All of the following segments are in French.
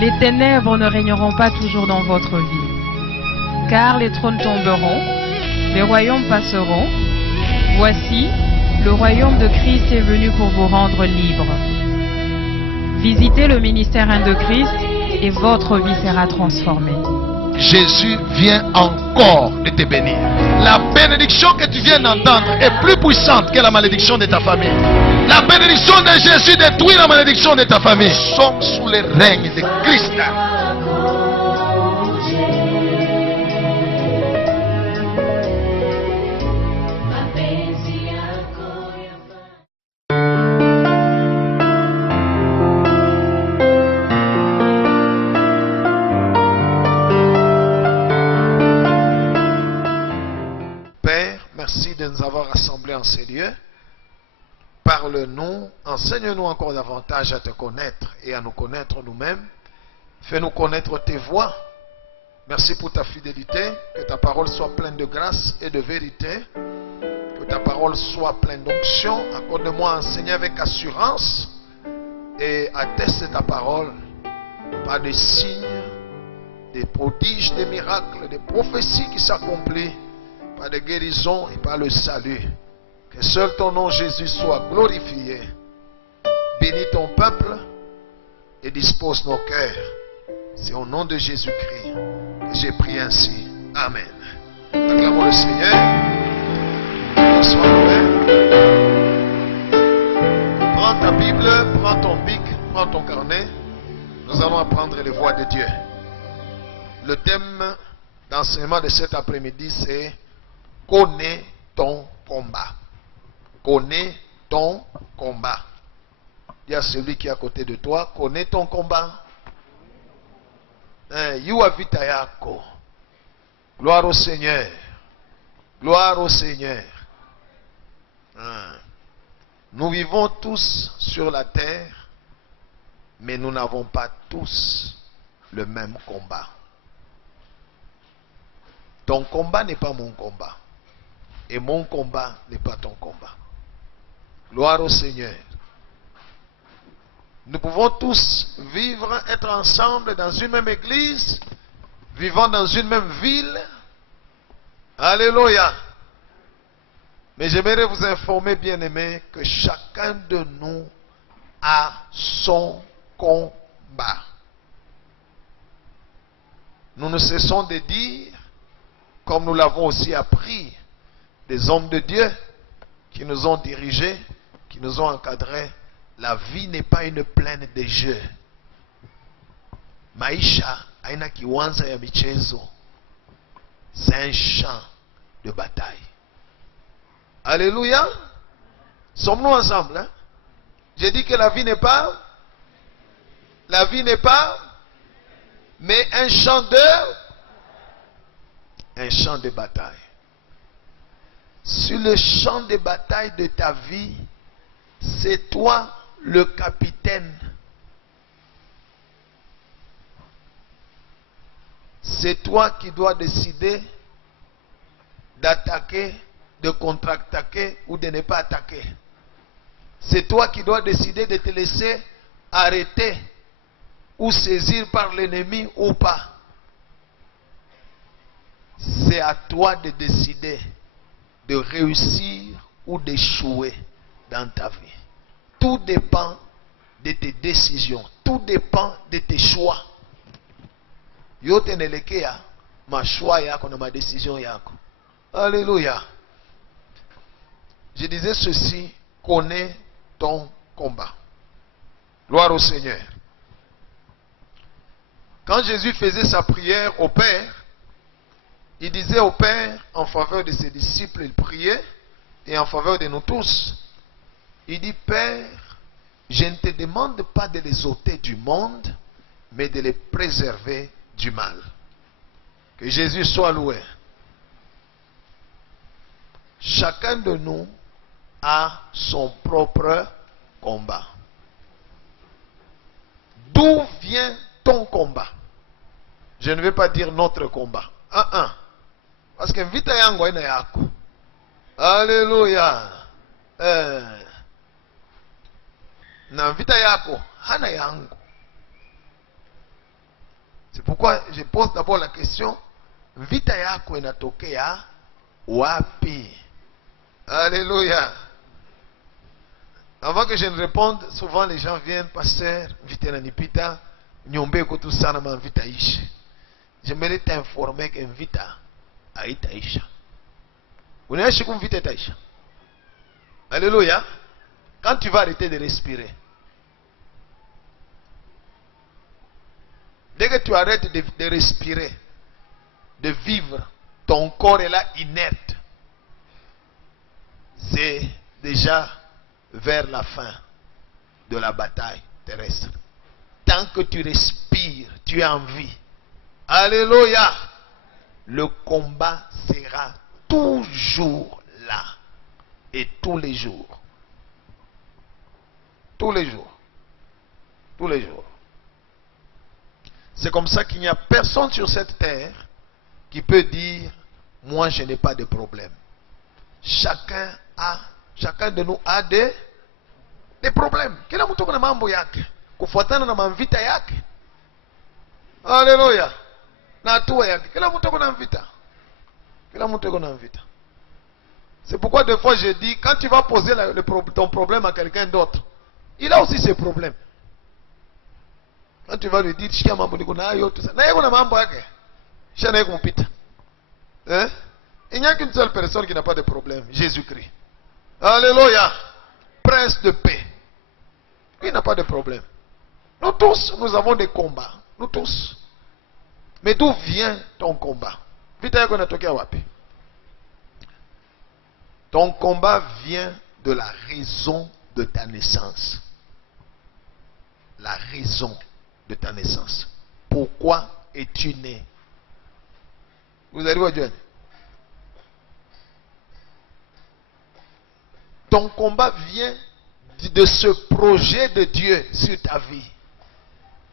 Les ténèbres ne régneront pas toujours dans votre vie. Car les trônes tomberont, les royaumes passeront. Voici, le royaume de Christ est venu pour vous rendre libre. Visitez le ministère 1 de Christ et votre vie sera transformée. Jésus vient encore de te bénir. La bénédiction que tu viens d'entendre est plus puissante que la malédiction de ta famille. La bénédiction de Jésus détruit la malédiction de ta famille. Nous sommes sous le règne de Christ. Merci de nous avoir rassemblés en ces lieux. Parle-nous, enseigne-nous encore davantage à te connaître et à nous connaître nous-mêmes. Fais-nous connaître tes voies. Merci pour ta fidélité. Que ta parole soit pleine de grâce et de vérité. Que ta parole soit pleine d'onction. Accorde-moi à enseigner avec assurance et atteste ta parole par des signes, des prodiges, des miracles, des prophéties qui s'accomplissent, par des guérisons et par le salut. Que seul ton nom Jésus soit glorifié. Bénis ton peuple et dispose nos cœurs. C'est au nom de Jésus-Christ que j'ai prié ainsi. Amen. Acclamons le Seigneur. Sois loué. Prends ta Bible, prends ton bic, prends ton carnet. Nous allons apprendre les voies de Dieu. Le thème d'enseignement de cet après-midi, c'est connais ton combat. Connais ton combat. Il y a celui qui est à côté de toi. Connais ton combat. Yua vita yako. Gloire au Seigneur. Gloire au Seigneur. Nous vivons tous sur la terre, mais nous n'avons pas tous le même combat. Ton combat n'est pas mon combat. Et mon combat n'est pas ton combat. Gloire au Seigneur. Nous pouvons tous vivre, être ensemble dans une même église, vivant dans une même ville. Alléluia. Mais j'aimerais vous informer, bien-aimés, que chacun de nous a son combat. Nous ne cessons de dire, comme nous l'avons aussi appris, des hommes de Dieu qui nous ont dirigés, qui nous ont encadrés. La vie n'est pas une plaine de jeux. Maisha haina kiwanja ya michezo. C'est un champ de bataille. Alléluia. Sommes-nous ensemble, hein? J'ai dit que la vie n'est pas, mais un champ de bataille. Sur le champ de bataille de ta vie, c'est toi le capitaine. C'est toi qui dois décider d'attaquer, de contre-attaquer ou de ne pas attaquer. C'est toi qui dois décider de te laisser arrêter ou saisir par l'ennemi ou pas. C'est à toi de décider de réussir ou d'échouer dans ta vie. Tout dépend de tes décisions. Tout dépend de tes choix. Yote nelekea ma choix yako na ma décision yako. Alléluia. Je disais ceci, connais ton combat. Gloire au Seigneur. Quand Jésus faisait sa prière au Père, il disait au Père, en faveur de ses disciples, il priait, et en faveur de nous tous, il dit, Père, je ne te demande pas de les ôter du monde, mais de les préserver du mal. Que Jésus soit loué. Chacun de nous a son propre combat. D'où vient ton combat? Je ne vais pas dire notre combat. Parce que vita yangu haina yako. Alléluia. Na vita yako hana yangu. C'est pourquoi je pose d'abord la question, vita yako inatokea wapi? Alléluia. Avant que je ne réponde, souvent les gens viennent, pasteur, vita nanipita, nyombe kotu sana ma vita ishi. J'aimerais t'informer que vita haitaisha. Unaishi kum vita itaisha. Alléluia. Quand tu vas arrêter de respirer, dès que tu arrêtes de respirer, de vivre, ton corps est là inerte. C'est déjà vers la fin de la bataille terrestre. Tant que tu respires, tu es en vie. Alléluia. Le combat sera toujours là. Et tous les jours. Tous les jours. Tous les jours. C'est comme ça qu'il n'y a personne sur cette terre qui peut dire, moi je n'ai pas de problème. Chacun de nous a des problèmes. Kila mtu kuna mambo yake kufuatana na mavita yake. Haleluya. Na hatua yake. Kila mtu kuna vita. Kila mtu kuna vita. C'est pourquoi des fois je dis, quand tu vas poser ton problème à quelqu'un d'autre, il a aussi ses problèmes. Quand tu vas lui dire, shikia mambo niko nayo tout ça. Na yeye kuna mambo yake. Shana yeye kumpita. Hein? Il n'y a qu'une seule personne qui n'a pas de problème, Jésus-Christ. Alléluia. Prince de paix. Il n'a pas de problème. Nous tous, nous avons des combats. Nous tous. Mais d'où vient ton combat? Ton combat vient de la raison de ta naissance. La raison de ta naissance. Pourquoi es-tu né? Vous allez voir Dieu. Ton combat vient de ce projet de Dieu sur ta vie.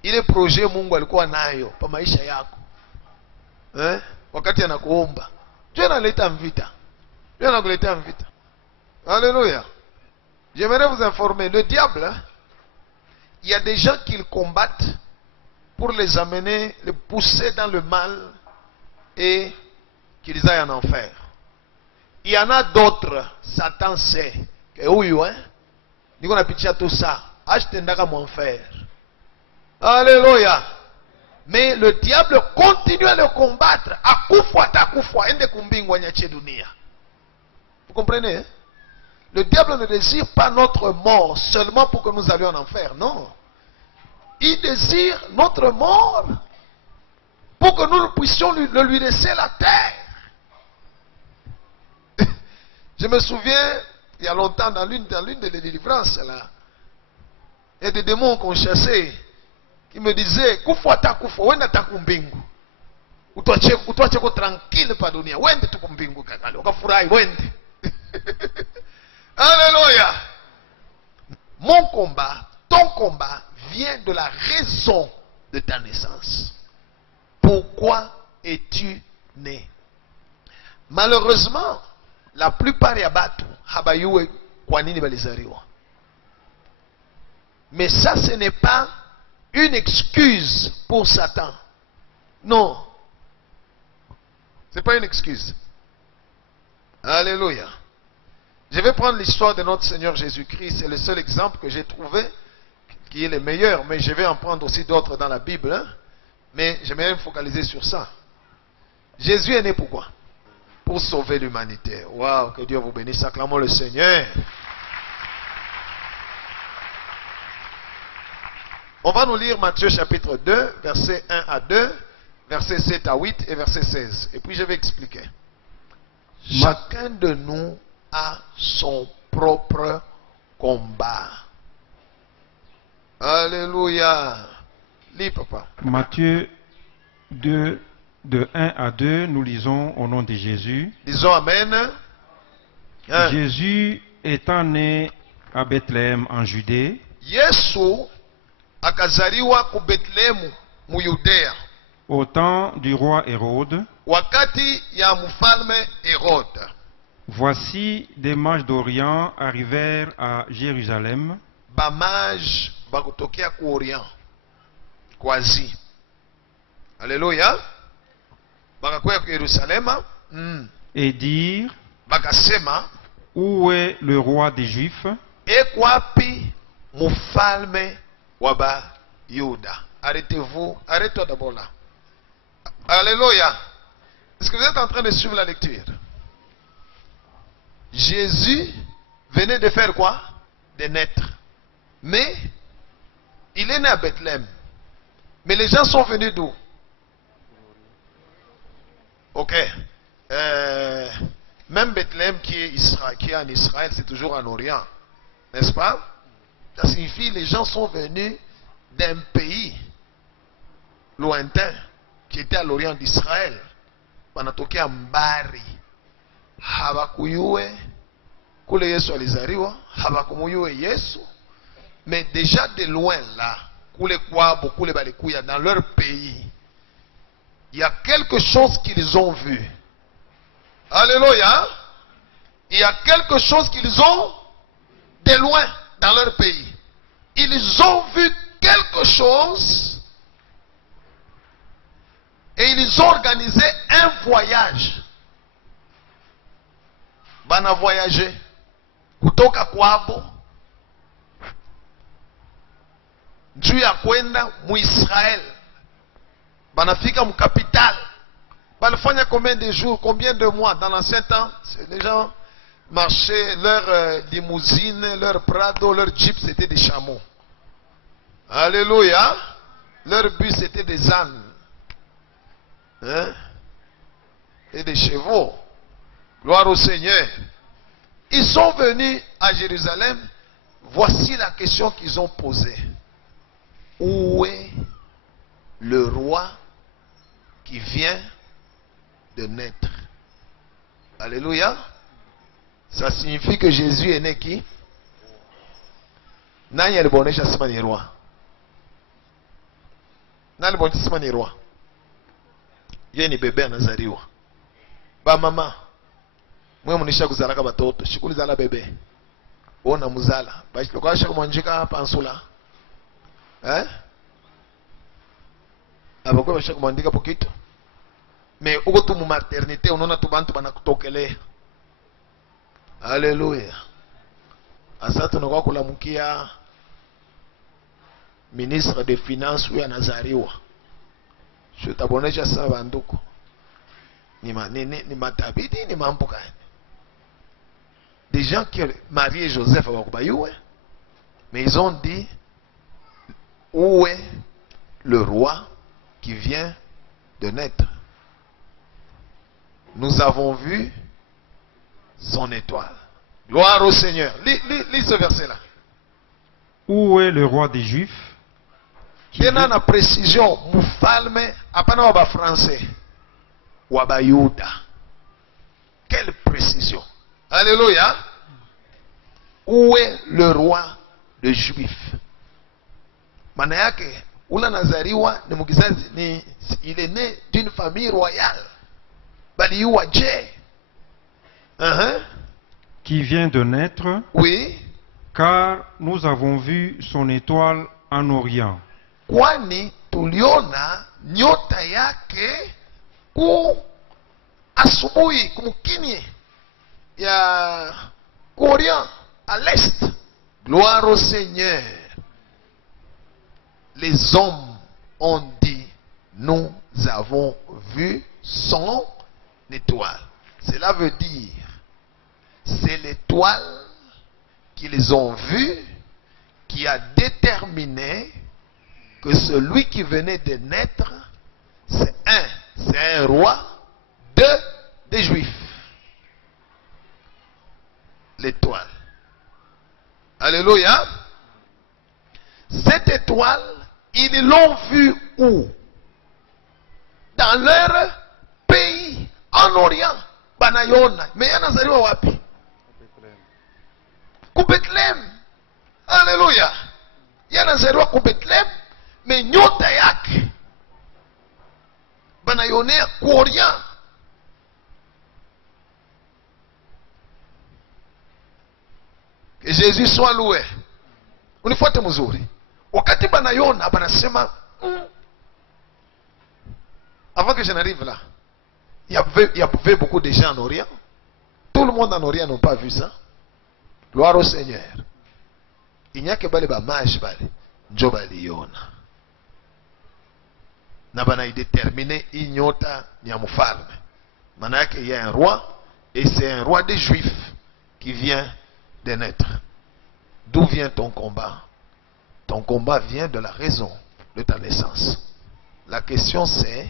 Ile projet Mungu alikuwa nayo pa maisha yako. Wakati anakuomba. Dieu analeta mvita. Dieu anakuleta mvita. Alléluia. J'aimerais vous informer, le diable, il y a des gens qui le combattent pour les amener, les pousser dans le mal et qu'ils aillent en enfer. Il y en a d'autres, Satan sait que oui, nous avons pitché tout ça. Achetendaka mon enfer. Alléluia. Mais le diable continue à le combattre. Vous comprenez? Le diable ne désire pas notre mort seulement pour que nous allions en enfer. Non. Il désire notre mort pour que nous puissions lui laisser la terre. Je me souviens, il y a longtemps, dans l'une des délivrances, là, il y a des démons qu'on chassait, qui me disaient, Kufuata kufa, wenda takumbingu. Utoache ko tranquille pa dunia, wende tukumbingu kakale, ukafurahi, wende. Alléluia. Mon combat, ton combat, vient de la raison de ta naissance. Pourquoi es-tu né? Malheureusement, la plupart ya batu habayue kwa nini balizaliwa. Mais ça, ce n'est pas une excuse pour Satan. Non. Ce n'est pas une excuse. Alléluia. Je vais prendre l'histoire de notre Seigneur Jésus-Christ. C'est le seul exemple que j'ai trouvé qui est le meilleur. Mais je vais en prendre aussi d'autres dans la Bible. Hein? Mais j'aimerais me focaliser sur ça. Jésus est né pourquoi? Pour sauver l'humanité. Waouh, que Dieu vous bénisse. Acclamons le Seigneur. On va nous lire Matthieu chapitre 2, versets 1 à 2, versets 7 à 8 et verset 16. Et puis je vais expliquer. Chacun de nous a son propre combat. Alléluia. Lis, papa. Matthieu 2, de 1 à 2, nous lisons au nom de Jésus. Disons Amen. Hein? Jésus étant né à Bethléem en Judée. Yesu akazaliwa ku Bethlehemu mu Yudea. Au temps du roi Hérode. Wakati ya mfalme Hérode. Voici des mages d'Orient arrivèrent à Jérusalem. Ba mage bakutokea ku Orient. Kwazi. Alléluia. Bakakwea ku Yerusalema. Et dire, Bakasema, où est le roi des Juifs? Ekwapi mufalme waba Yuda. Arrêtez-vous. Arrête-toi d'abord là. Alléluia. Est-ce que vous êtes en train de suivre la lecture? Jésus venait de faire quoi? De naître. Mais il est né à Bethléem. Mais les gens sont venus d'où? Ok. Même Bethléem qui est en Israël, c'est toujours en Orient. N'est-ce pas? Ça signifie que les gens sont venus d'un pays lointain qui était à l'Orient d'Israël. Wanatokea mbari. Habakuyue kule Yesu alizaliwa, habakumuyue Yesu. Mais déjà de loin là, kule kwabo, kule balikuya, dans leur pays, il y a quelque chose qu'ils ont vu. Alléluia. Il y a quelque chose qu'ils ont de loin dans leur pays. Ils ont vu quelque chose et ils ont organisé un voyage. Bana voyager kutoka kwabo juu ya kwenda mu Israël. Banafika mu capitale. Balifanya combien de jours, combien de mois dans l'ancien temps? Les gens marchaient, leur limousine, leur Prado, leur Jeep, c'était des chameaux. Alléluia. Leur bus, c'était des ânes. Hein? Et des chevaux. Gloire au Seigneur. Ils sont venus à Jérusalem. Voici la question qu'ils ont posée. Où est le roi qui vient de naître? Alléluia. Ça signifie que Jésus est né qui? Nani alibonesha sema ni roi? Nani alibonesha sema ni roi? Yeye ni bebe anazaliwa. Ba mama, mwe munisha kuzalaka batoto, shikuli zala bebe. Ona muzala. Basi lokasha kumwanjika hapa ansula. Abakwe basha kumwandika pokito. Mais uko tu mu maternité unaona tu bantu banakutokelea. Alléluia. Asa tunakuwa kulamukia ministre des finances huyu anazaliwa. Sio tabonesha sana banduko. Ni matabidi ni mambo gani? Des gens qui marié Joseph abakubayuwe. Mais ils ont dit, où est le roi qui vient de naître? Nous avons vu son étoile. Gloire au Seigneur. Lis ce verset-là. Où est le roi des Juifs? Il y a une précision. Mufalme, apana waba français. Waba Yuda. Quelle précision. Alléluia. Où est le roi des Juifs? Maana yake, ula nazariwa ni mukizazi, il est né d'une famille royale. Bali yuwa je. Qui vient de naître? Oui. Car nous avons vu son étoile en Orient. Kwani tuliona nyota yake ku asubuhi kumkini ya ku Orient, à l'est. Gloire au Seigneur. Les hommes ont dit, nous avons vu son étoile. Cela veut dire, c'est l'étoile qu'ils ont vue qui a déterminé que celui qui venait de naître, c'est un roi, des Juifs. L'étoile. Alléluia. Cette étoile, ils l'ont vue où? Dans leur pays, en Orient. Banayona. Mais yanazaliwa wapi? Ku Bethlehem. Alléluia. Yanazaliwa ku Bethlehem. Mais nyota yake banayonea ku Orient. Que Jésus soit loué. Unifuate mzuri. Wakati banayona banasema avant que je n'arrive là, il y avait beaucoup de gens en Orient. Tout le monde en Orient n'a pas vu ça. Gloire au Seigneur. Il n'y a que bale ba mage bale. Njo bali yona. Na bana déterminé inyota ni ya mfalme. Manake il y a un roi et c'est un roi des Juifs qui vient de naître. D'où vient ton combat? Ton combat vient de la raison de ta naissance. La question c'est,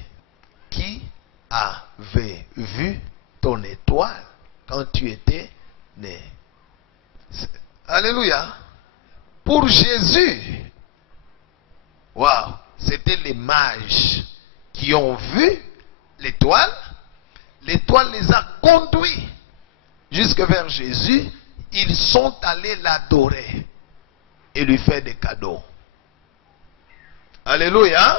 qui avait vu ton étoile quand tu étais né? Alléluia. Pour Jésus, waouh, c'était les mages qui ont vu l'étoile. L'étoile les a conduits jusque vers Jésus. Ils sont allés l'adorer et lui faire des cadeaux. Alléluia.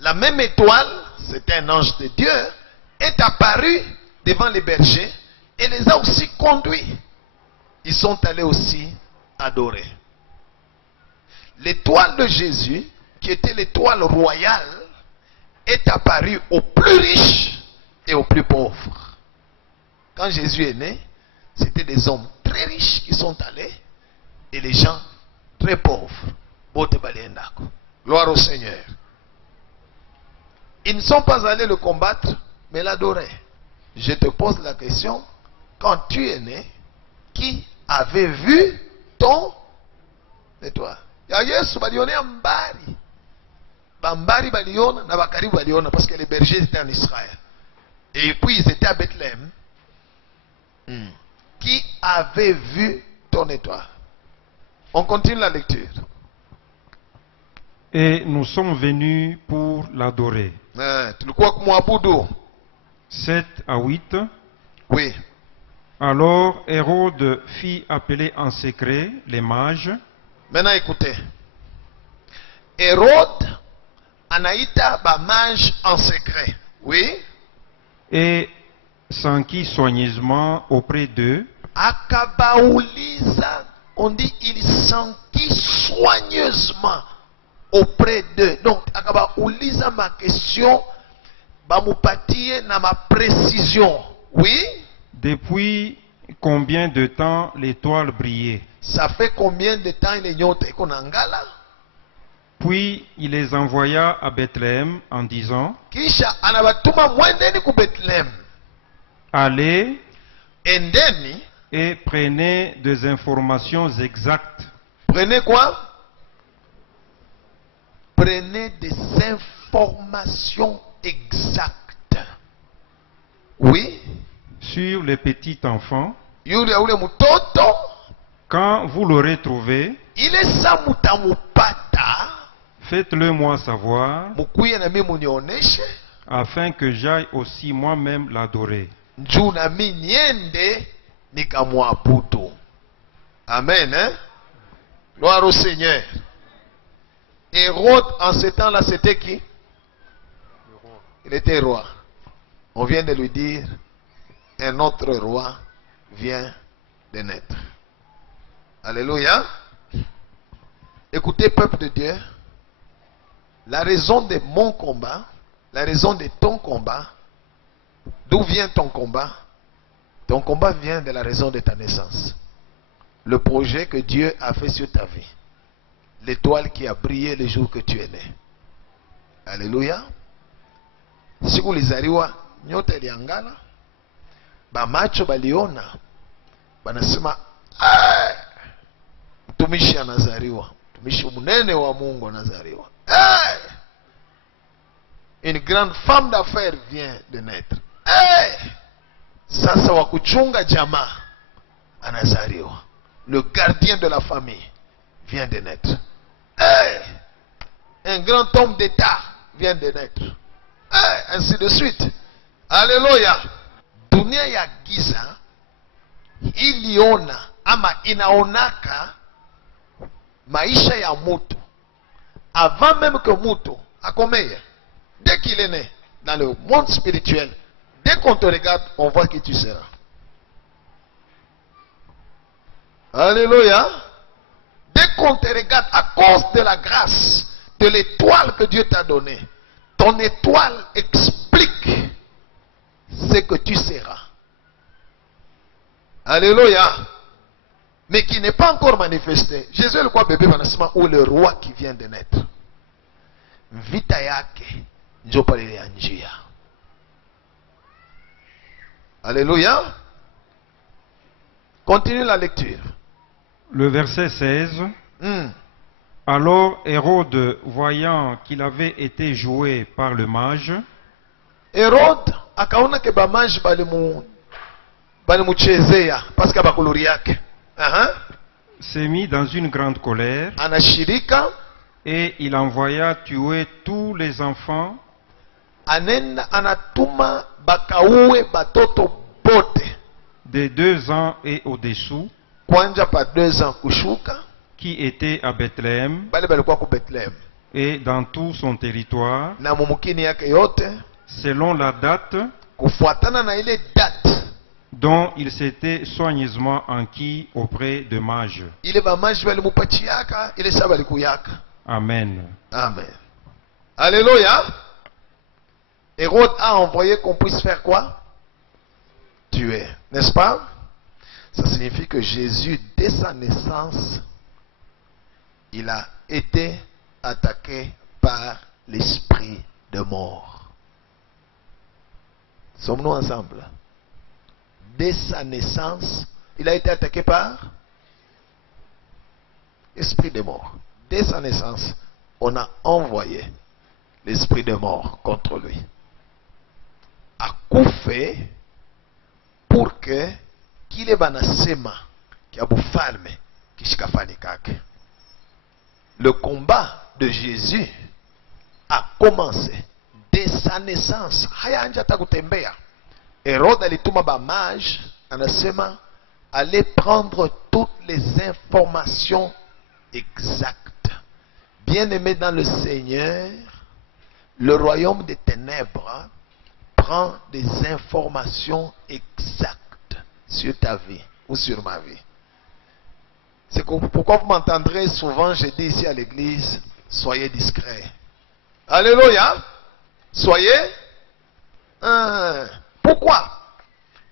La même étoile, c'était un ange de Dieu, est apparu devant les bergers et les a aussi conduits. Ils sont allés aussi adorer. L'étoile de Jésus, qui était l'étoile royale, est apparue aux plus riches et aux plus pauvres. Quand Jésus est né, c'était des hommes très riches qui sont allés et les gens très pauvres. Gloire au Seigneur. Ils ne sont pas allés le combattre, mais l'adorer. Je te pose la question, quand tu es né, qui avait vu ton étoile? Yesu baliona mbari. Bambari baliona na bakaribu baliona parce que les bergers étaient en Israël. Et puis ils étaient à Bethléem. Qui avait vu ton étoile? On continue la lecture. Et nous sommes venus pour l'adorer. 7 à 8. Oui. Alors Hérode fit appeler en secret les mages. Maintenant écoutez. Hérode anaïta ba mage en secret. Oui. Et s'enquit soigneusement auprès d'eux. Akabaouliza, on dit il s'enquit soigneusement auprès d'eux. Donc, akabaouliza ma question, bamoupatie na ma précision. Oui. Depuis combien de temps l'étoile brillait? Ça fait combien de temps il est nyote konangala? Puis il les envoya à Bethléem en disant, Kisha anabatuma mwendeni ku Bethléem. Allez Endeni et prenez des informations exactes. Prenez quoi? Prenez des informations exactes. Oui. Sur le petit enfant. Yule mutoto. Quand vous l'aurez trouvé, il est sa mutamupata. Faites-le moi savoir. Mukuye na mimi munioneshe. Afin que j'aille aussi moi-même l'adorer. Njoo na mimi niende nikamwabudu. Amen. Hein? Gloire au Seigneur. Hérode en ce temps-là, c'était qui? Il était roi. On vient de lui dire, un autre roi vient de naître. Alléluia. Écoutez, peuple de Dieu, la raison de mon combat, la raison de ton combat, d'où vient ton combat? Ton combat vient de la raison de ta naissance. Le projet que Dieu a fait sur ta vie. L'étoile qui a brillé le jour que tu es né. Alléluia. Siku lizaliwa nyota iliangala, bamacho baliona, banasema mtumishi anazaliwa, mtumishi mnene wa Mungu anazaliwa. Une grande femme d'affaires vient de naître. Sasa wa kuchunga jamaa anazaliwa. Le gardien de la famille vient de naître. Un grand homme d'État vient de naître. Ainsi de suite. Alléluia. Dunia ya giza iliona ama inaonaka maisha ya mutu avant même que mutu akomeye. Dès qu'il est né dans le monde spirituel, dès qu'on te regarde, on voit qui tu seras. Alléluia. Dès qu'on te regarde, à cause de la grâce, de l'étoile que Dieu t'a donnée, ton étoile explique ce que tu seras. Alléluia. Mais qui n'est pas encore manifesté. Jésus est le quoi bébé manasima ou le roi qui vient de naître. Vita yake njo pale ya njia. Alléluia. Continue la lecture. Le verset 16. Alors Hérode, voyant qu'il avait été joué par le mage, Hérode akaona ke ba mage balimuchezea parce que bakuluri yake. S'est mis dans une grande colère Anashirika et il envoya tuer tous les enfants anenda anatuma bakauwe batoto bote de 2 ans et au-dessous kwanja pa 2 ans kushuka qui étaient à Bethléem bale balikuwa ku Bethlehem et dans tout son territoire, na mumukini yake yote selon la date kufuatana na ile date dont il s'était soigneusement enquis auprès de mages. ile bamaji balimupachiaka ile saa balikuyaka. Amen. Amen. Alléluia. Hérode a envoyé qu'on puisse faire quoi? Tuer. N'est-ce pas? Ça signifie que Jésus, dès sa naissance, il a été attaqué par l'esprit de mort. Sommes-nous ensemble? Dès sa naissance, il a été attaqué par l'esprit de mort. Dès sa naissance, on a envoyé l'esprit de mort contre lui. A kufe pour que kile banasema kia bufalme kishikafani kake. Le combat de Jésus a commencé dès sa naissance. Haya anja takutembea. Hérode alituma ba mage anasema allez prendre toutes les informations exactes. Bien-aimé dans le Seigneur, le royaume des ténèbres prend des informations exactes sur ta vie ou sur ma vie. C'est pourquoi vous m'entendrez souvent, je dis ici à l'église, soyez discrets. Alléluia. Soyez. Pourquoi?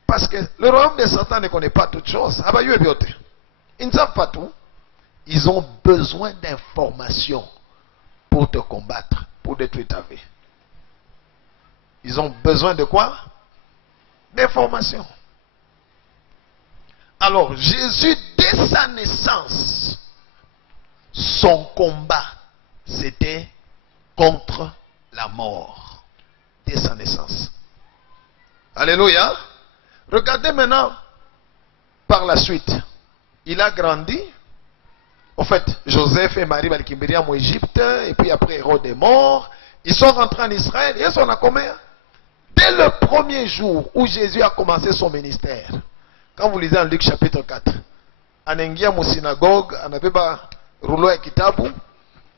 Parce que le royaume de Satan ne connaît pas toutes choses. Ils ne savent pas tout. Ils ont besoin d'informations pour te combattre, pour détruire ta vie. Ils ont besoin de quoi? D'informations. Alors, Jésus, dès sa naissance, son combat, c'était contre la mort. Dès sa naissance. Alléluia. Regardez maintenant, par la suite, il a grandi. En fait, Joseph et Marie Balkimberia en Égypte, et puis après Hérode est mort. Ils sont rentrés en Israël, et ils sont à combien? Dès le premier jour où Jésus a commencé son ministère, quand vous lisez en Luc chapitre 4, anaingia mu synagogue, anabeba rouleau ya kitabu,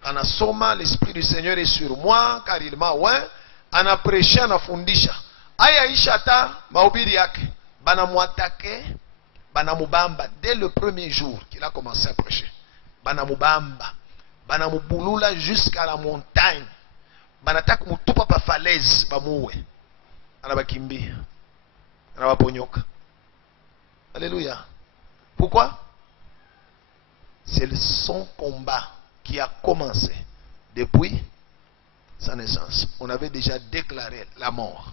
anasoma, l'esprit du Seigneur est sur moi, car il m'a oint, anaprêché, anafundisha. Aya ishata mahubiri yake, banamwatake, banamubamba dès le premier jour qu'il a commencé à prêcher. Banamubamba, banamubulula jusqu'à la montagne, banataka mutupa pa falaise, bamuwe. Anabakimbi, anabaponyoka. Alléluia. Pourquoi? C'est son combat qui a commencé depuis sa naissance. On avait déjà déclaré la mort.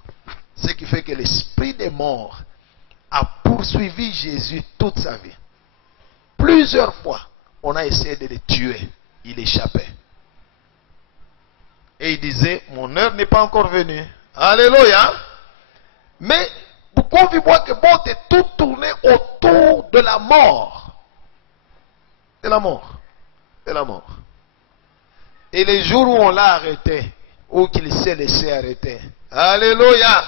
Ce qui fait que l'esprit des morts a poursuivi Jésus toute sa vie. Plusieurs fois, on a essayé de le tuer. Il échappait. Et il disait, mon heure n'est pas encore venue. Alléluia. Mais, pourquoi vous voyez que bon est tout tourné autour de la mort? De la mort. De la mort. Et les jours où on l'a arrêté, ou qu'il s'est laissé arrêter. Alléluia.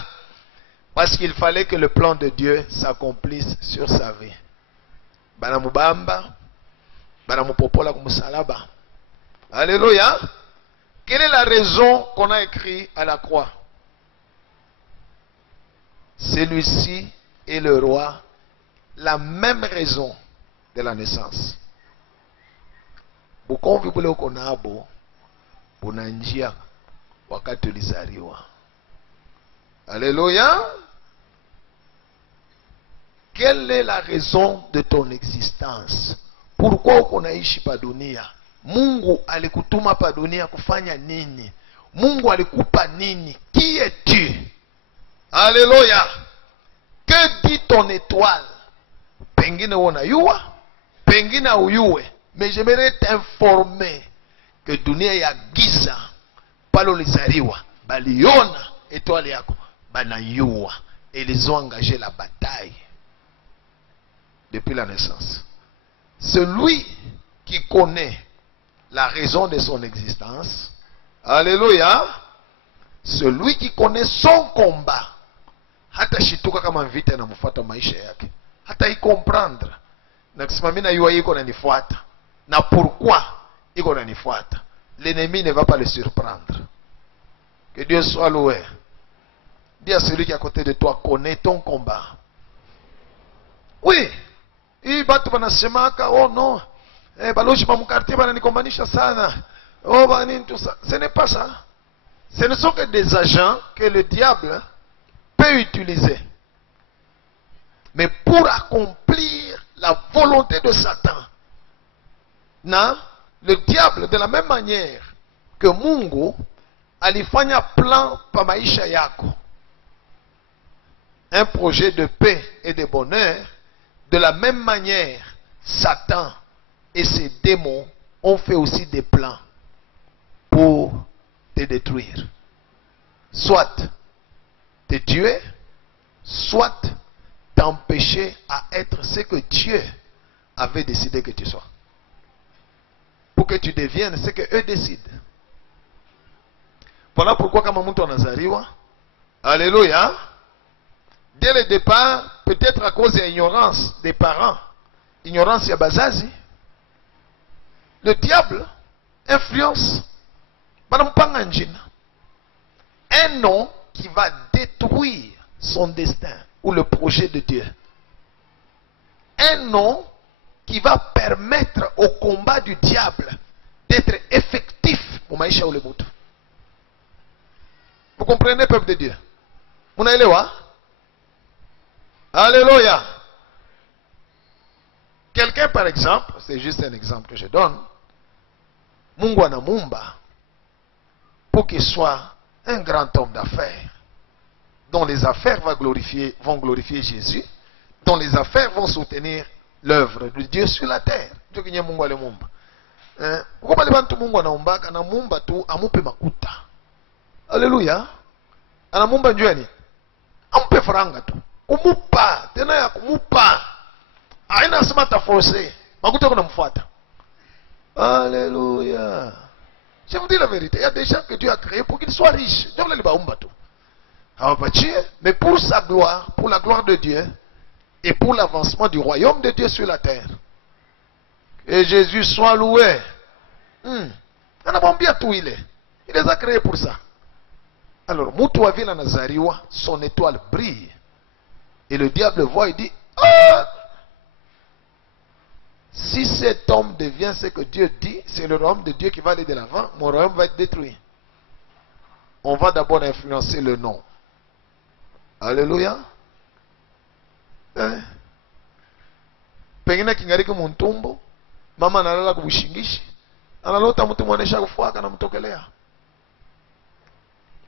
Parce qu'il fallait que le plan de Dieu s'accomplisse sur sa vie. Banamubamba, banamupopola kumusalaba. Alléluia. Quelle est la raison qu'on a écrit à la croix? Celui-ci est le roi. La même raison de la naissance. Bukonvi bule uko nabo, bunanjia wakati ulizaliwa. Alléluia. Quelle est la raison de ton existence? Pourquoi uko naishi pa dunia? Mungu alikutuma pa dunia kufanya nini? Mungu alikupa nini? Qui es-tu? Alléluia. Que dit ton étoile? Pengine unayua, pengine uyue. Mais j'aimerais t'informer que dunia ya giza pale ulizaliwa, baliona étoile yako, banayua. Et ils ont engagé la bataille depuis la naissance. Celui qui connaît la raison de son existence, alléluia, celui qui connaît son combat, hata shituka kama vita inamfuata maisha yake, hata comprendre na kusema mimi najua iko nanifuata na pourquoi iko nanifuata. L'ennemi ne va pas le surprendre. Que Dieu soit loué. Dis à celui qui est à côté de toi, connais ton combat. Oui. Hii batu banasemaka, oh non, baloji ba mkartie bananikombanisha sana, oh banini tout ça. Ce n'est pas ça. Ce ne sont que des agents que le diable peut utiliser, mais pour accomplir la volonté de Satan. Na le diable, de la même manière que Mungu alifanya plan pa maisha yako, un projet de paix et de bonheur, de la même manière, Satan et ses démons ont fait aussi des plans pour te détruire. Soit te tuer, soit t'empêcher à être ce que Dieu avait décidé que tu sois. Pour que tu deviennes ce que eux décident. Voilà pourquoi quand mtu anazaliwa, alléluia, dès le départ, peut-être à cause de l'ignorance des parents, ignorance ya bazazi, le diable influence un nom qui va détruire son destin ou le projet de Dieu. Un nom qui va permettre au combat du diable d'être effectif pour maisha ule mutu. Vous comprenez, peuple de Dieu? Munaelewa? Alléluia. Quelqu'un, par exemple, c'est juste un exemple que je donne, Mungu anamumba pour qu'il soit un grand homme d'affaires, dont les affaires vont glorifier Jésus, dont les affaires vont soutenir l'œuvre de Dieu sur la terre. Dieu qui Mungu alemumba. Pourquoi les bantu Mungu anaumbaka na mumba tu amupe makuta. Alléluia. Anamumba njueni. Amupe faranga tu. Kumupa, tena ya kumupa. Haina sema taforce. Makuta kuna mfuata. Alléluia. Je vous dis la vérité, il y a des gens que Dieu a créés pour qu'ils soient riches. Dieu les baumba tout. Mais pour sa gloire, pour la gloire de Dieu et pour l'avancement du royaume de Dieu sur la terre. Et Jésus soit loué. Il les a créés pour ça. Alors, Moutou Avila Nazariwa, son étoile brille. Et le diable voit, il dit, ah! Si cet homme devient ce que Dieu dit, c'est le royaume de Dieu qui va aller de l'avant, mon royaume va être détruit. On va d'abord influencer le nom. Alléluia. Pengine kingariki muntumbo, mama analala kubushingishi, analota mtu mwanesha kufuaka na mtokelea.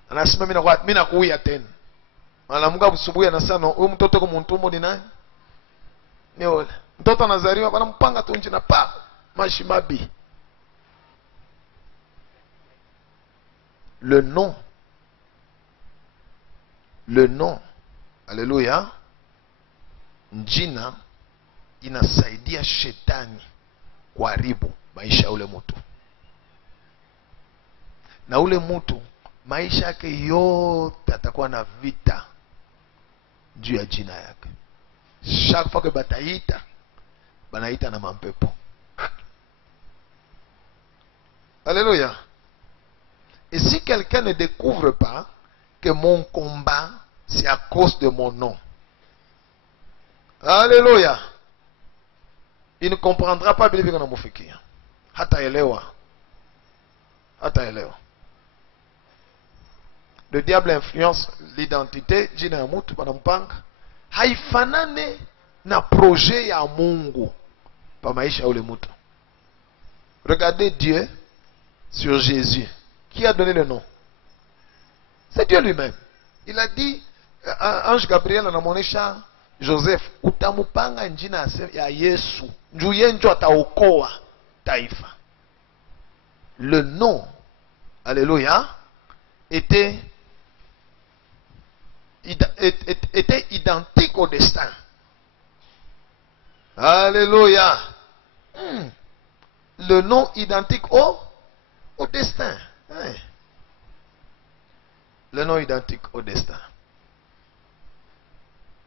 Anasema mimi nakuia tena. Anaamka asubuhi anasema huyu mtoto kwa muntumbo ni nani? Ni yule. Mtoto anazaliwa banampanga tu nje na pa mashimabi. Le nom, alléluia, njina inasaidia shetani kuharibu maisha ya ule mtu. Na ule mtu maisha yake yote atakuwa na vita juu ya jina yake. Chaque fois que bataita, banaita na mampepo. Alléluia. Et si quelqu'un ne découvre pas que mon combat, c'est à cause de mon nom. Alléluia. Il ne comprendra pas bien qu'on a moufikia. Hata elewa. le diable influence l'identité, jina ya mutu banampanga. Haifanane na projet ya Mungu pa maisha ule mutu. Regardez Dieu sur Jésus. Qui a donné le nom? C'est Dieu lui-même. Il a dit, ange Gabriel anamuonesha Joseph, utamupanga njina ya Yesu. Njuye njo ataokoa taifa. Le nom, alléluia, était identique au destin. Alléluia. Le nom identique au destin. Le nom identique au destin.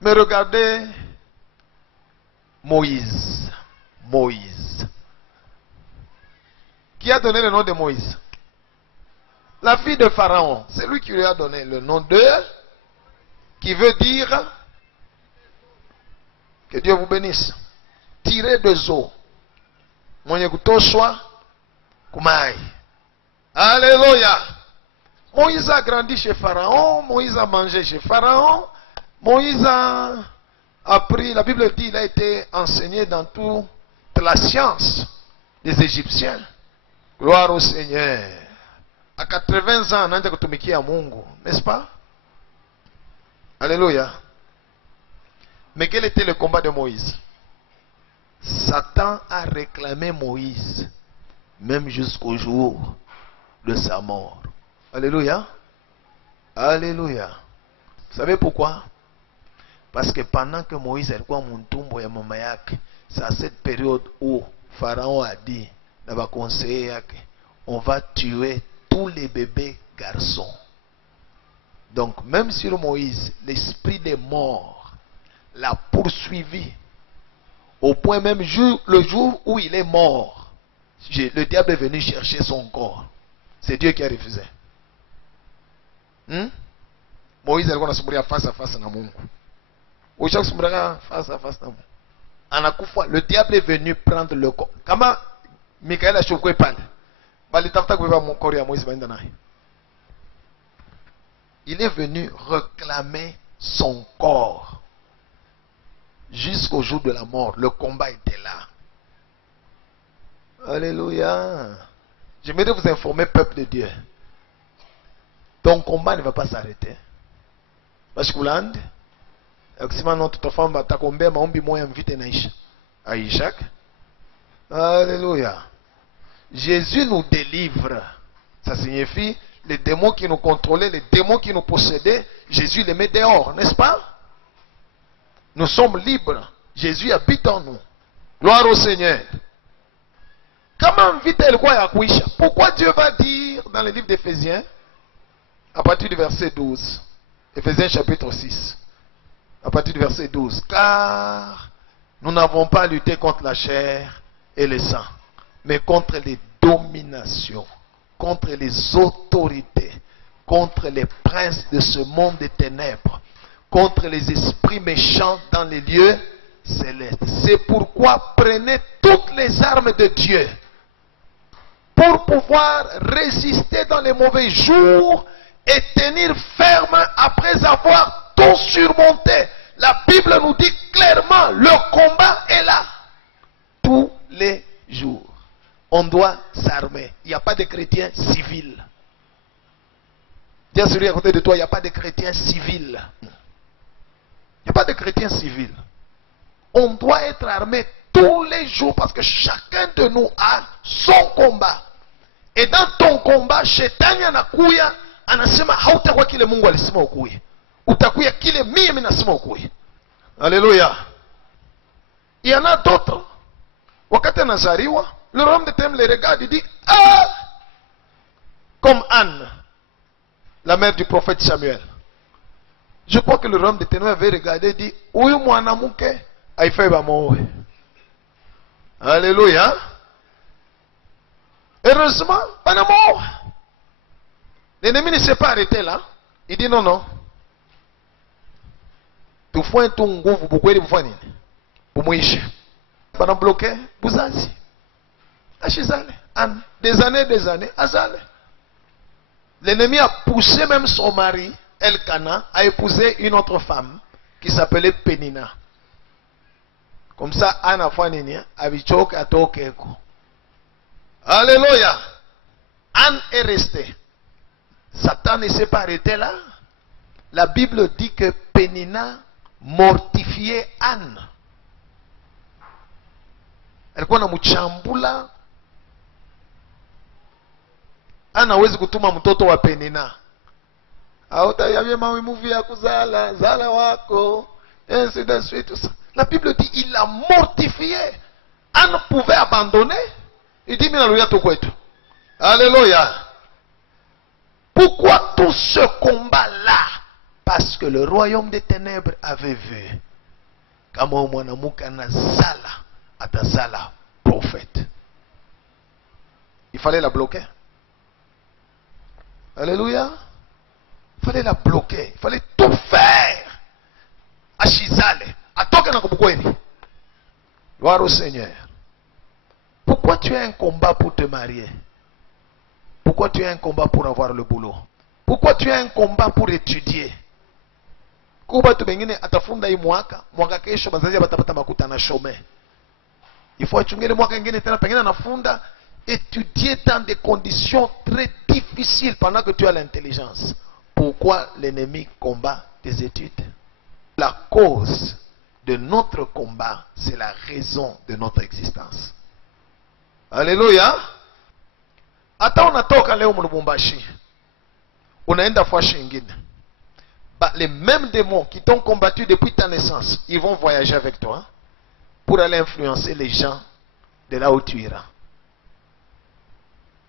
Mais regardez Moïse. Moïse. Qui a donné le nom de Moïse? La fille de Pharaon. C'est lui qui lui a donné le nom de, qui veut dire, que Dieu vous bénisse, tiré des eaux. Mwenye kutoshwa kumai. Alléluia. Moïse a grandi chez Pharaon. Moïse a mangé chez Pharaon. Moïse a appris, la Bible dit, il a été enseigné dans toute la science des Égyptiens. Gloire au Seigneur. À 80 ans, on a kutumikia Mungu, n'est-ce pas? Alléluia. Mais quel était le combat de Moïse? Satan a réclamé Moïse, même jusqu'au jour de sa mort. Alléluia. Alléluia. Vous savez pourquoi? Parce que pendant que Moïse alikuwa muntumbo ya mama yake, c'est à cette période où Pharaon a dit, dans conseiller yake, on va tuer tous les bébés garçons. Donc même sur Moïse, l'esprit des morts l'a poursuivi. Au point même, le jour où il est mort, le diable est venu chercher son corps. C'est Dieu qui a refusé. Moïse alikuwa anasumbulia face à face na Mungu. Ushaka kusumbulia face à face na Mungu. Anakufa, le diable est venu prendre le corps. Kama Mikael ashukwe pale. Bali tafuta kubeba corps ya Moïse baenda naye. Il est venu réclamer son corps. Jusqu'au jour de la mort, le combat était là. Alléluia. J'aimerais vous informer, peuple de Dieu. Ton combat ne va pas s'arrêter. Parce que l'ande, alléluia. Jésus nous délivre. Ça signifie les démons qui nous contrôlaient, les démons qui nous possédaient, Jésus les met dehors, n'est-ce pas? Nous sommes libres. Jésus habite en nous. Gloire au Seigneur. Pourquoi Dieu va dire dans le livre d'Éphésiens, à partir du verset 12, Éphésiens chapitre 6, à partir du verset 12, car nous n'avons pas lutté contre la chair et le sang, mais contre les dominations, contre les autorités, contre les princes de ce monde des ténèbres, contre les esprits méchants dans les lieux célestes. C'est pourquoi prenez toutes les armes de Dieu pour pouvoir résister dans les mauvais jours et tenir ferme après avoir tout surmonté. La Bible nous dit clairement, le combat est là. Tous les jours. On doit s'armer. Il n'y a pas de chrétiens civils. Dis à celui à côté de toi, il n'y a pas de chrétiens civils. Il n'y a pas de chrétiens civils. On doit être armé tous les jours parce que chacun de nous a son combat. Et dans ton combat, shetani anakuya, anasema hautakuwa kile Mungu alisema ukuye. Utakuya kile mimi nasema ukuye. Alléluia. Il y en a d'autres. Wakati anazaliwa, le royaume de Ténèbres les regarde, il dit, ah! Comme Anne, la mère du prophète Samuel. Je crois que le royaume de Ténèbres avait regardé et dit, Uyu mwanamuke haifai bamowe. Alléluia. Heureusement, banamowe. L'ennemi ne s'est pas arrêté là. Il dit non, non. Tu fais un tungu, vous pouvez le faire. Vous mouillez. Pendant bloqué, vous allez. Achizale. Des années, azale. L'ennemi a poussé même son mari, Elkana, à épouser une autre femme qui s'appelait Pénina. Comme ça, Anna Fanini, Avichok a Tokeko. Alléluia. Anne est restée. Satan ne s'est pas arrêté là. La Bible dit que Pénina mortifiait Anne. Alikuwa na mchambula. Anne hawezi kutuma mtoto wa Pénina. Hautayavye mawimuvi ya kuzala, zala wako, ainsi de suite. La Bible dit il l'a mortifié. Anne pouvait abandonner. Il dit Alléluia tout kwetu. Alléluia. Pourquoi tout ce combat-là? Parce que le royaume des ténèbres avait vu. Kama mwanamuke anazala, atazala prophète. Il fallait la bloquer. Alléluia. Il fallait la bloquer. Il fallait tout faire. Ashizale. Atoke na kubukweni. Gloire au Seigneur. Pourquoi tu as un combat pour te marier? Pourquoi tu as un combat pour avoir le boulot? Pourquoi tu as un combat pour étudier? Kuba tu bengine atafunda hii mwaka kesho bazazi batapata makuta na shome. Il faut achungele mwaka ngine tena pengine anafunda étudier dans des conditions très difficiles pendant que tu as l'intelligence. Pourquoi l'ennemi combat tes études? La cause de notre combat, c'est la raison de notre existence. Alléluia. Hata unatoka leo Lubumbashi, unaenda fashi ingine. Les mêmes démons qui t'ont combattu depuis ta naissance, ils vont voyager avec toi pour aller influencer les gens de là où tu iras.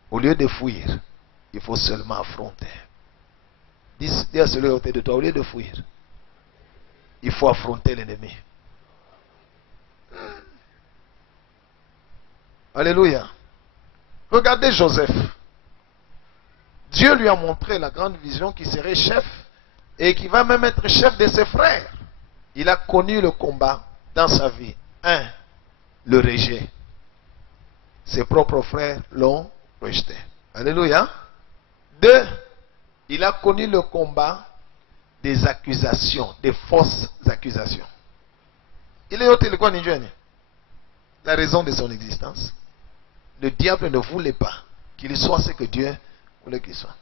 Au lieu de fuir, il faut seulement affronter. Dis à celui côté de toi, au lieu de fuir, il faut affronter l'ennemi. Alléluia. Regardez Joseph. Dieu lui a montré la grande vision qu'il serait chef et qu'il va même être chef de ses frères. Il a connu le combat dans sa vie. 1. Le rejet. Ses propres frères l'ont rejeté. Alléluia. 2. Il a connu le combat des accusations, des fausses accusations. Il est ôté le quoi, la raison de son existence. Le diable ne voulait pas qu'il soit ce que Dieu voulait qu'il soit.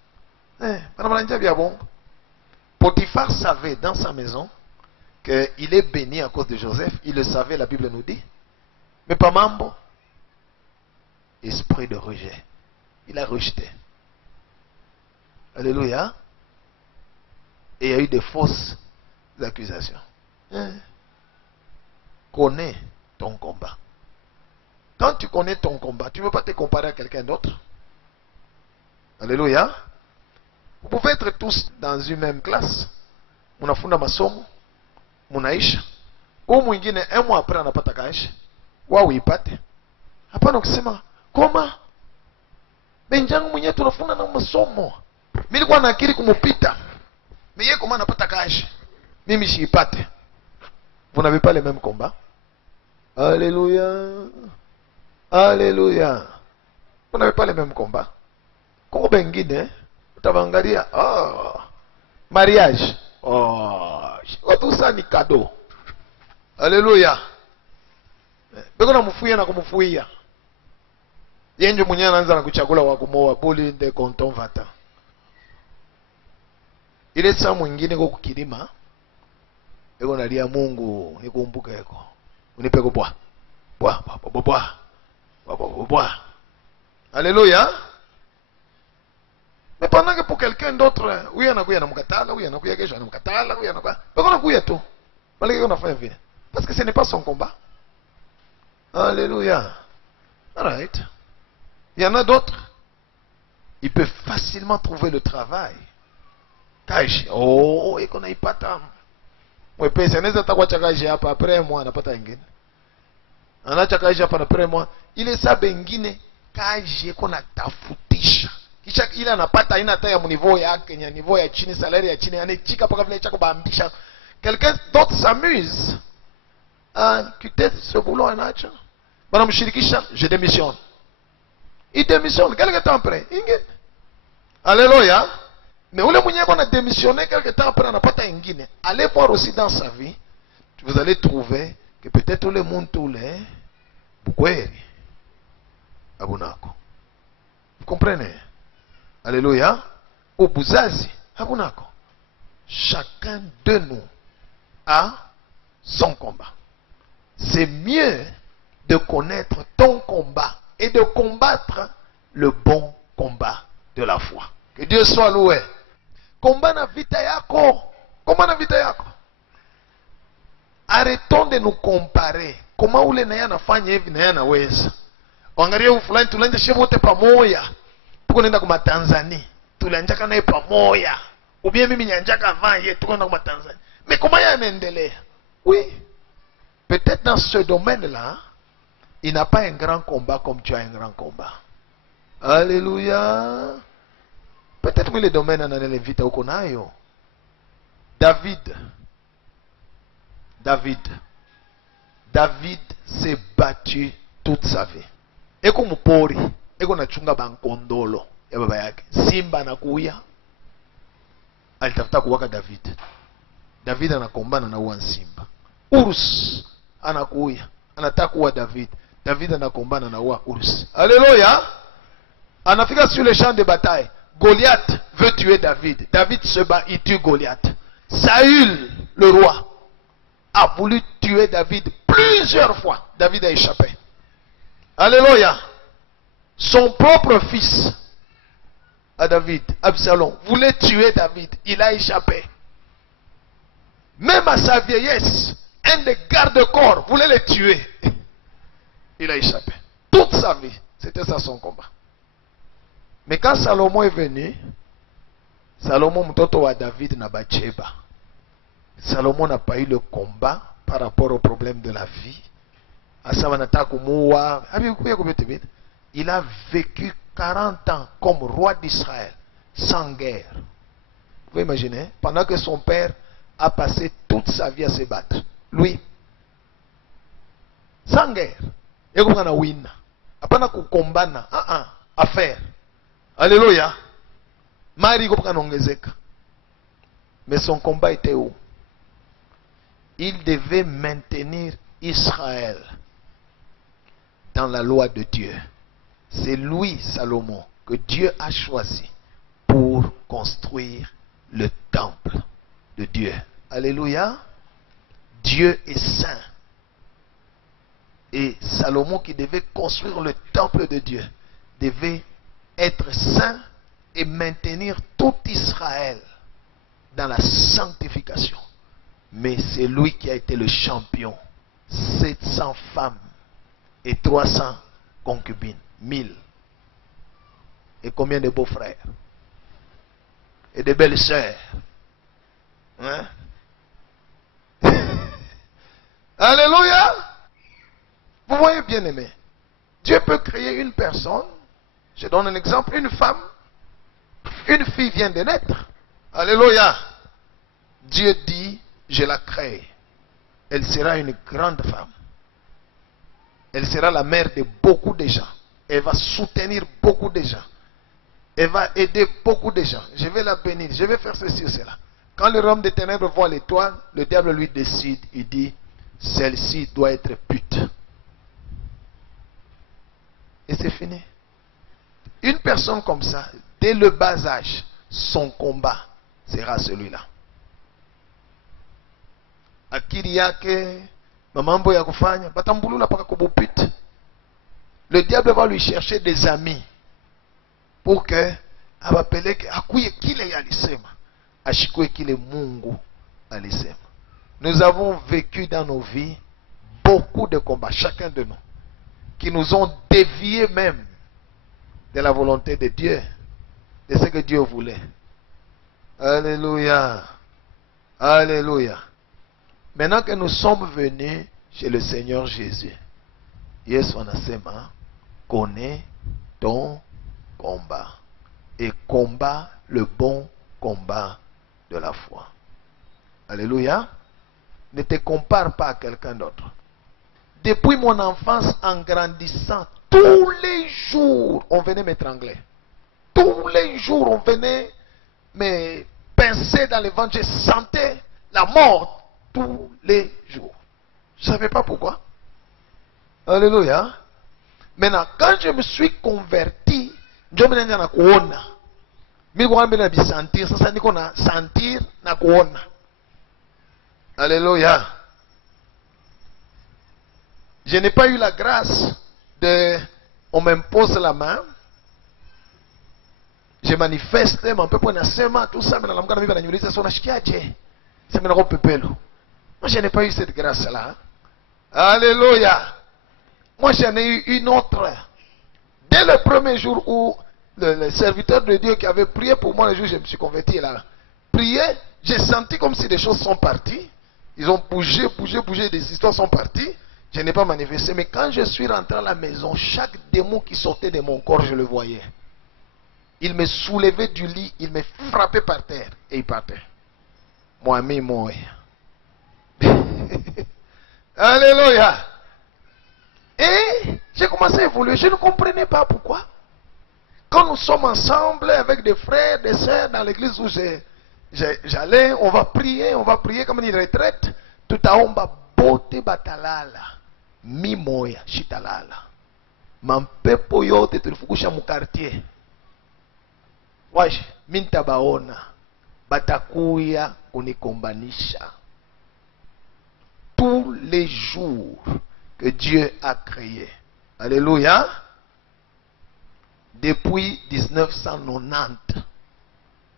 Potiphar savait dans sa maison qu'il est béni à cause de Joseph. Il le savait, la Bible nous dit. Mais pas mambo. Esprit de rejet. Il a rejeté. Alléluia. Et il y a eu des fausses accusations. Connais ton combat. Quand tu connais ton combat, tu ne veux pas te comparer à quelqu'un d'autre. Alléluia. Vous pouvez être tous dans une même classe. Munafunda masomo, munaisha. Ou mwingine un mois après anapata kaisha. Wao ipate. Hapana kusema, koma. Benjangu mwenyewe tunafunda na masomo. Mimi nilikuwa na akili kumupita. Mais yeye koma anapata kaisha. Mimi siipate. Vous n'avez pas les mêmes combats. Alléluia. Alléluia. Vous n'avez pas les mêmes combats. Kongo bengine, utabangalia, mariage. Tout ça ni cadeau. Alléluia. Beko na mufuia na kumufuia. Yenje mwenyewe anaanza na kuchagula wa kumoa boli de konton vata. Ile saa mwingine kwa kukilima, eko nalia Mungu, nikumbuke eko. Unipe kubwa. Bwa. Alléluia. Mais pendant que pour quelqu'un d'autre, oui, on a couillé, on a mukatala, oui, on a couillé, on a mukatala, oui, on a couillé. Mais on a couillé tout. Malgré qu'on a fait vie. Parce que ce n'est pas son combat. Alléluia. Alright. Il y en a d'autres. Ils peuvent facilement trouver le travail. Et qu'on a pas tant. Oui, pesa neza takwa chakaji hapa après moi anapata ingine. Anacha kaji hapa après moi. Ile sabe ingine kaji kuna tafutisha. Kisha ile anapata ina hata ya mniveau yake, ya niveau ya chini, salaire ya chini, anachika paka vile chako bambisha. Quelqu'un d'autre s'amuse. Quitter ce boulot anacha. Bana mshirikisha, je démissionne. Il démissionne, quelques temps après. Alléluia. Mais où le mounier qu'on a démissionné quelque temps après, on n'a pas ingine. Allez voir aussi dans sa vie, vous allez trouver que peut-être tout le monde, tous les bukweri, abunako. Vous comprenez? Alléluia. Au buzazi, abunako. Chacun de nous a son combat. C'est mieux de connaître ton combat et de combattre le bon combat de la foi. Que Dieu soit loué. Combat na vita yako. Combat na vita yako. Arrêtons de nous comparer. Comment ule na yana fanya hivi na yana weza. Angalia fulani tulanja shemote pamoja. Tuko nenda kwa Tanzania. Tulanjaka naye pamoja. Ubie mimi nyanjaka vaye tuko nenda kwa Tanzania. Mais comment yanaendelea? Oui. Peut-être dans ce domaine-là, il n'a pas un grand combat comme tu as un grand combat. Alléluia. Peut-être que les domaines en les vite au konayo. David s'est battu toute sa vie. Et comme pori, et qu'on a chunga bankondolo, et baba yake. Simba na kuya. Alitafuta kuwaka David. David anakombana na uwa simba. Urus anakuya. Anataka kuwa David. David anakombana na uwa urus. Alléluia. Anafika sur le champ de bataille. Goliath veut tuer David. David se bat, il tue Goliath. Saül, le roi, a voulu tuer David plusieurs fois. David a échappé. Alléluia. Son propre fils à David, Absalom, voulait tuer David. Il a échappé. Même à sa vieillesse, un des gardes-corps voulait le tuer. Il a échappé. Toute sa vie, c'était ça son combat. Mais quand Salomon est venu, Salomon mtoto wa David na Bathsheba. Salomon n'a pas eu le combat par rapport au problème de la vie. Il a vécu 40 ans comme roi d'Israël, sans guerre. Vous pouvez imaginer, pendant que son père a passé toute sa vie à se battre. Lui, sans guerre. Et comme on a win. Apana ku kombana, affaire. Alléluia. Marie mais son combat était où? Il devait maintenir Israël dans la loi de Dieu. C'est lui, Salomon, que Dieu a choisi pour construire le temple de Dieu. Alléluia. Dieu est saint. Et Salomon qui devait construire le temple de Dieu devait être saint et maintenir tout Israël dans la sanctification. Mais c'est lui qui a été le champion. 700 femmes et 300 concubines. 1000. Et combien de beaux frères? Et de belles sœurs. Hein? Alléluia. Vous voyez, bien aimé, Dieu peut créer une personne. Je donne un exemple, une femme. Une fille vient de naître. Alléluia. Dieu dit, je la crée. Elle sera une grande femme. Elle sera la mère de beaucoup de gens. Elle va soutenir beaucoup de gens. Elle va aider beaucoup de gens. Je vais la bénir. Je vais faire ceci ou cela. Quand le royaume des ténèbres voit l'étoile, le diable lui décide. Il dit, celle-ci doit être pute. Et c'est fini. Une personne comme ça, dès le bas âge, son combat sera celui-là. Akili yake, mamambo ya kufanya, batambulula paka kubupite. Le diable va lui chercher des amis pour que abapeleke akuye kile yalisema, ashikwe kile Mungu alisema. Nous avons vécu dans nos vies beaucoup de combats, chacun de nous, qui nous ont déviés même de la volonté de Dieu, de ce que Dieu voulait. Alléluia. Alléluia. Maintenant que nous sommes venus chez le Seigneur Jésus, Yesu anasema, connais ton combat et combat le bon combat de la foi. Alléluia. Ne te compare pas à quelqu'un d'autre. Depuis mon enfance, en grandissant, tous les jours, on venait m'étrangler. Tous les jours, on venait me pinçait dans le ventre, je sentais la mort tous les jours. Je ne savais pas pourquoi. Alléluia. Maintenant, quand je me suis converti, je me suis dit, sentir na kuona. Alléluia. Je n'ai pas eu la grâce de... On m'impose la main. Je manifeste, mon peuple nasema, tout ça, mais la mgana bibi ananyuliza sona shikiaje. C'est maintenant pepelo. Moi je n'ai pas eu cette grâce-là. Alléluia. Moi j'en ai eu une autre. Dès le premier jour où le serviteur de Dieu qui avait prié pour moi le jour où je me suis converti là, prié, j'ai senti comme si des choses sont parties. Ils ont bougé, des histoires sont parties. Je n'ai pas manifesté, mais quand je suis rentré à la maison, chaque démon qui sortait de mon corps, je le voyais. Il me soulevait du lit, il me frappait par terre et il partait. Moi, moi. Alléluia. Et j'ai commencé à évoluer. Je ne comprenais pas pourquoi. Quand nous sommes ensemble avec des frères, des sœurs dans l'église où j'allais, on va prier comme une retraite. Tout à omba bote batalala. Mi moya shitalala. Mampepo yote tulifukusha mu quartier. Wash, mintabaona. Batakuya kunikombanisha. Tous les jours que Dieu a créé. Alléluia. Depuis 1990.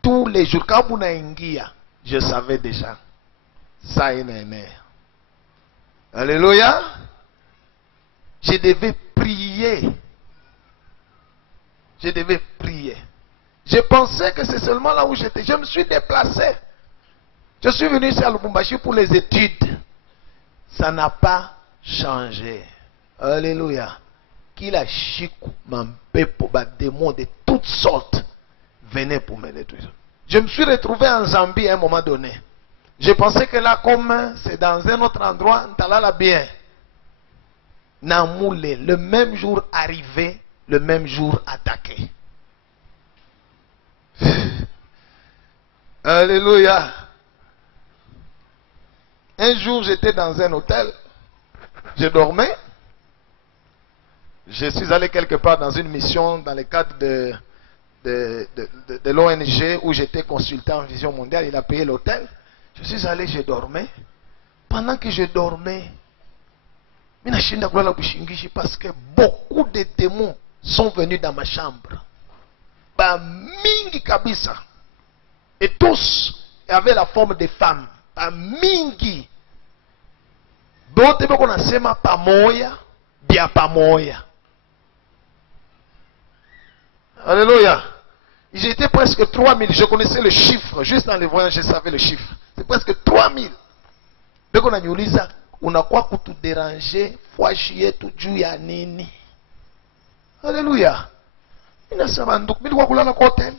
Tous les jours. Quand vous n'avez je savais déjà. Ça est né. Alléluia. Je devais prier. Je devais prier. Je pensais que c'est seulement là où j'étais. Je me suis déplacé. Je suis venu ici à Lubumbashi pour les études. Ça n'a pas changé. Alléluia. Qu'il a chikou, mampepo, démons de toutes sortes venaient pour me détruire. Je me suis retrouvé en Zambie à un moment donné. Je pensais que là, comme c'est dans un autre endroit, Ntalala bien. Namoulé, le même jour arrivé, le même jour attaqué. Alléluia. Un jour, j'étais dans un hôtel. Je dormais. Je suis allé quelque part dans une mission dans le cadre de l'ONG où j'étais consultant en vision mondiale. Il a payé l'hôtel. Je suis allé, je dormais. Pendant que je dormais, parce que beaucoup de démons sont venus dans ma chambre. Mingi kabisa. Et tous avaient la forme de femmes. Mingi. Bote beko nasema pamoya, bia pamoya. Alléluia. Ils étaient presque 3000. Je connaissais le chiffre. Juste dans les voyages, je savais le chiffre. C'est presque 3000. Beko na nyuliza, unakuwa kutudéranger, fwashi yetu juu ya nini? Alléluia. Inasema nduku, mimi kwa kulala kwa hotel.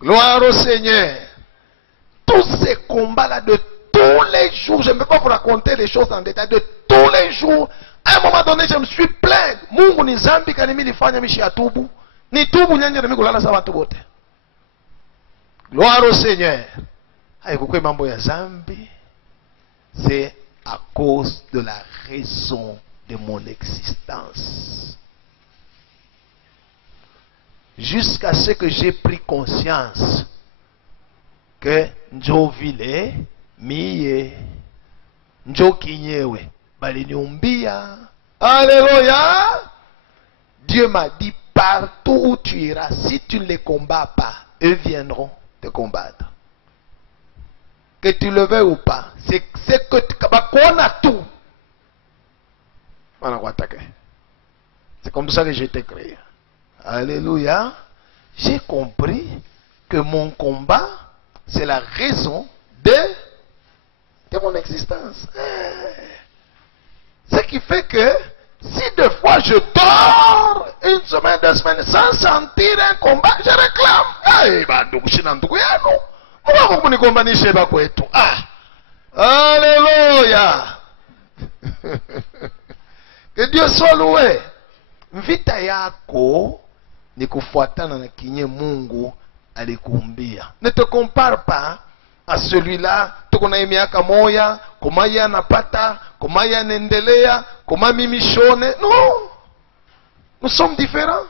Gloire au Seigneur. Tous ces combats-là de tous les jours, je ne peux pas vous raconter les choses en détail, de tous les jours, à un moment donné, je me suis plaint. Mungu ni zambi kanimi lifanya mishi atubu. Ni tubu nyanja nami kulala sa watu wote. Gloire au Seigneur. Haikukwe mambo ya zambi. C'est à cause de la raison de mon existence. Jusqu'à ce que j'ai pris conscience que njo vile miye njo kinyewe baliniumbia. Alléluia. Dieu m'a dit, partout où tu iras, si tu ne les combats pas, eux viendront te combattre. Que tu le veuilles ou pas, c'est que qu'on a tout. C'est comme ça que j'ai été créé. Alléluia. J'ai compris que mon combat, c'est la raison de mon existence. Ce qui fait que si deux fois je dors une semaine, 2 semaines sans sentir un combat, je réclame. Alléluia. Que Dieu soit loué. Vita yako ni kufuatana na kinye Mungu alikuumbia. Ne te compare pas à celui-là, tuko na miaka moya, koma yeye anapata, koma yeye anaendelea, koma mimi shone. Non. Nous sommes différents.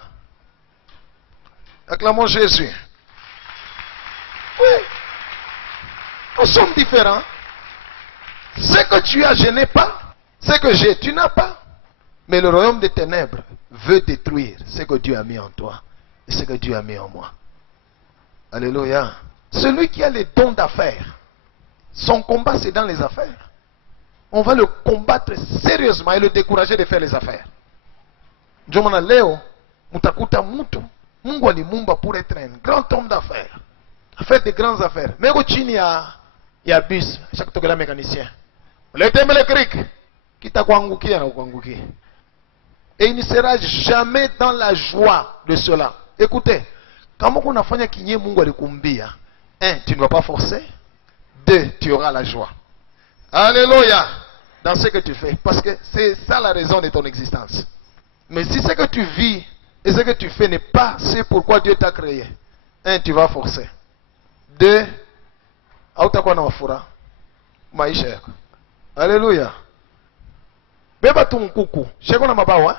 Acclamons Jésus. Oui. Nous sommes différents. Ce que tu as, je n'ai pas. Ce que j'ai, tu n'as pas. Mais le royaume des ténèbres veut détruire ce que Dieu a mis en toi et ce que Dieu a mis en moi. Alléluia. Celui qui a les dons d'affaires, son combat c'est dans les affaires. On va le combattre sérieusement et le décourager de faire les affaires. Jomana leo, mutakuta mutu, Mungu alimumba pour être un grand homme d'affaires. Faire de grandes affaires. Mais au chini ya bus, chaque tokela mécanicien. Le thème électrique, qui t'a kwangukia na kwangukia. Et il ne sera jamais dans la joie de cela. Écoutez, quand on a fait kinye Mungu alikumbia, 1, tu ne vas pas forcer. 2, tu auras la joie. Alléluia. Dans ce que tu fais. Parce que c'est ça la raison de ton existence. Mais si ce que tu vis et ce que tu fais n'est pas ce pourquoi Dieu t'a créé, 1, tu vas forcer. 2, hautakuwa na mafura maisha yako. Alléluia. Beba tu mkuku, sheko na mabawa.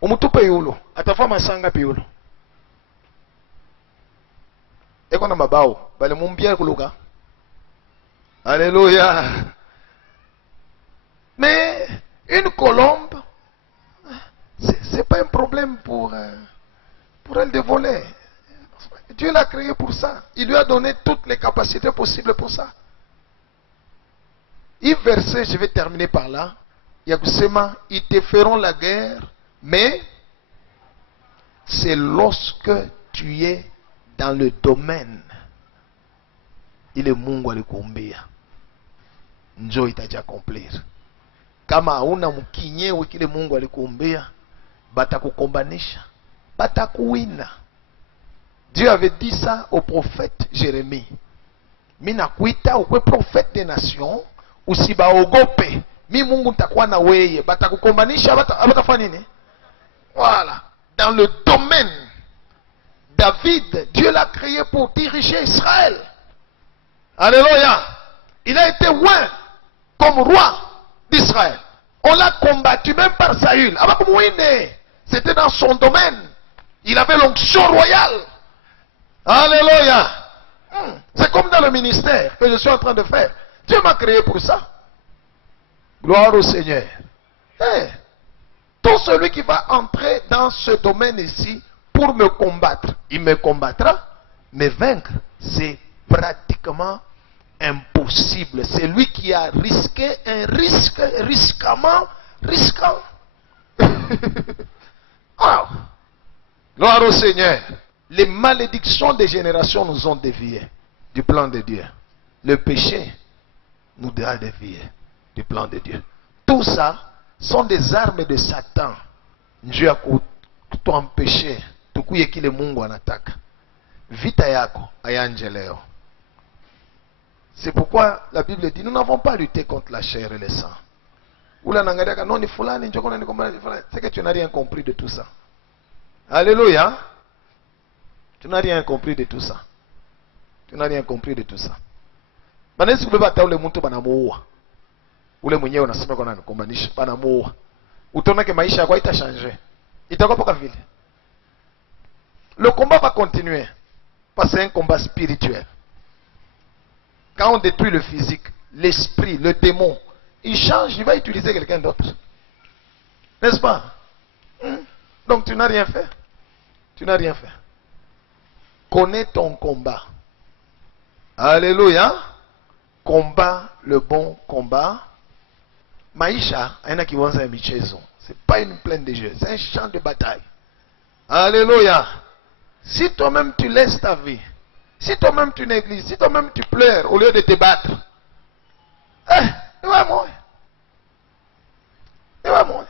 Umutupe yulo, atafa masanga pi yulo. Eko na mabao, bale mumbia kuluka. Alléluia. Mais une colombe, c'est pas un problème pour elle de voler. Dieu l'a créé pour ça. Il lui a donné toutes les capacités possibles pour ça. Il versait, je vais terminer par là. Yakusema, ils te feront la guerre, mais c'est lorsque tu es dans le domaine. Il est Mungu alikuumbia. Njoo itaja accomplir. Kama hauna mkinyewe kile Mungu alikuumbia, batakukombanisha, batakuwina. Dieu avait dit ça au prophète Jérémie. Mina kuita ukwe prophète des nations, usiba ogope. Mi Mungu nitakuwa na weye, batakukombanisha, batafanya nini? Voilà. Dans le domaine, David, Dieu l'a créé pour diriger Israël. Alléluia. Il a été oint comme roi d'Israël. On l'a combattu même par Saül. C'était dans son domaine. Il avait l'onction royale. Alléluia. C'est comme dans le ministère que je suis en train de faire. Dieu m'a créé pour ça. Gloire au Seigneur. Hey. Tout celui qui va entrer dans ce domaine ici pour me combattre, il me combattra. Mais vaincre, c'est pratiquement impossible. C'est lui qui a risqué un risque risquant. Oh. Gloire au Seigneur. Les malédictions des générations nous ont déviés du plan de Dieu. Le péché nous a déviés du plan de Dieu. Tout ça sont des armes de Satan. Dieu a empêché tout qui le Mungu anataka. Vita yako ayanjeleo. C'est pourquoi la Bible dit nous n'avons pas lutté contre la chair et le sang. C'est que tu n'as rien compris de tout ça. Alléluia. Tu n'as rien compris de tout ça. Tu n'as rien compris de tout ça. Ule mwenyewe unasema kwa nani kumaanisha banamuua. Utaona que maisha yako itachange. Itakuwa poka vile. Le combat va continuer parce que c'est un combat spirituel. Quand on détruit le physique, l'esprit, le démon, il change, il va utiliser quelqu'un d'autre. N'est-ce pas? Donc tu n'as rien fait. Tu n'as rien fait. Connais ton combat. Alléluia. Combat le bon combat. Maisha, aina kiwanza ya michezo. C'est pas une plaine de jeu, c'est un champ de bataille. Alléluia. Si toi-même tu laisses ta vie, si toi-même tu négliges, si toi-même tu pleures au lieu de te battre, il va mourir. Il va mourir.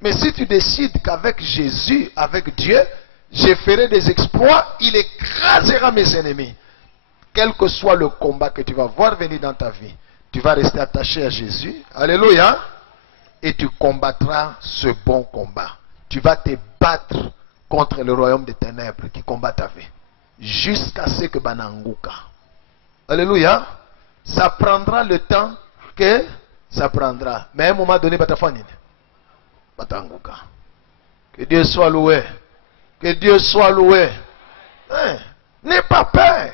Mais si tu décides qu'avec Jésus, avec Dieu, je ferai des exploits, il écrasera mes ennemis. Quel que soit le combat que tu vas voir venir dans ta vie, tu vas rester attaché à Jésus. Alléluia. Et tu combattras ce bon combat. Tu vas te battre contre le royaume des ténèbres qui combat ta vie. Jusqu'à ce que Bananguka. Alléluia. Ça prendra le temps que ça prendra. Mais à un moment donné, Batafanine. Batanguka. Que Dieu soit loué. Que Dieu soit loué. Hein? N'aie pas peur.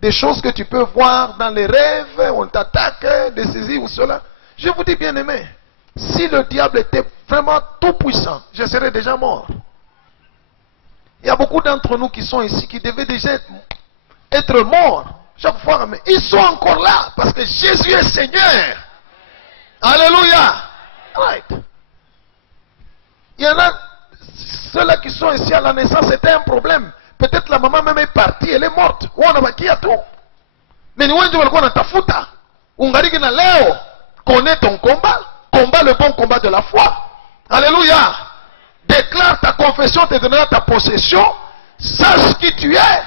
Des choses que tu peux voir dans les rêves, on t'attaque, de ceci ou cela. Je vous dis, bien aimé, si le diable était vraiment tout puissant, je serais déjà mort. Il y a beaucoup d'entre nous qui sont ici, qui devaient déjà être morts chaque fois, mais ils sont encore là, parce que Jésus est Seigneur. Alléluia. Right. Il y en a, ceux-là qui sont ici à la naissance, c'était un problème. Peut-être la maman même est partie, elle est morte. Ou on a baki à tout. Mais nous, on a tafuta. Ungariki na leo. Connais ton combat. Combat le bon combat de la foi. Alléluia. Déclare ta confession, te donnera ta possession. Sache qui tu es.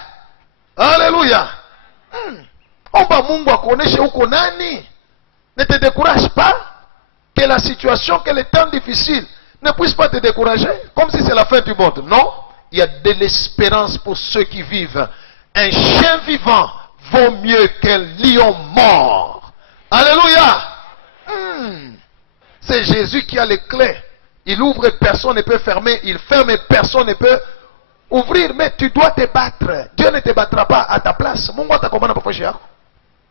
Alléluia. Omba Mungu akoneshe uko nani. Ne te décourage pas. Que la situation, que les temps difficiles ne puissent pas te décourager. Comme si c'est la fin du monde. Non. Il y a de l'espérance pour ceux qui vivent. Un chien vivant vaut mieux qu'un lion mort. Alléluia. C'est Jésus qui a les clés. Il ouvre et personne ne peut fermer. Il ferme et personne ne peut ouvrir. Mais tu dois te battre. Dieu ne te battra pas à ta place. Mungu atakomana pamoja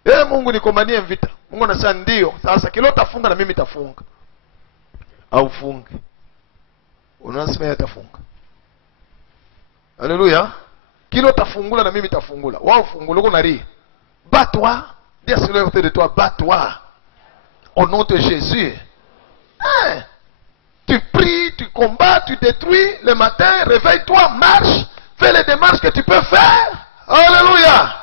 yako. Mungu nikomanie vita. Mungu anasema ndio. Sasa kilo tafunga na mimi tafunga. Au funge. Unasema yatafunga. Alléluia. Kilo tafungula na mimi tafungula. Wao fungula uko nari. Bats-toi. Dis à celui autour de toi, bats-toi. Au nom de Jésus. Hein? Tu pries, tu combats, tu détruis le matin, réveille-toi, marche, fais les démarches que tu peux faire. Alléluia.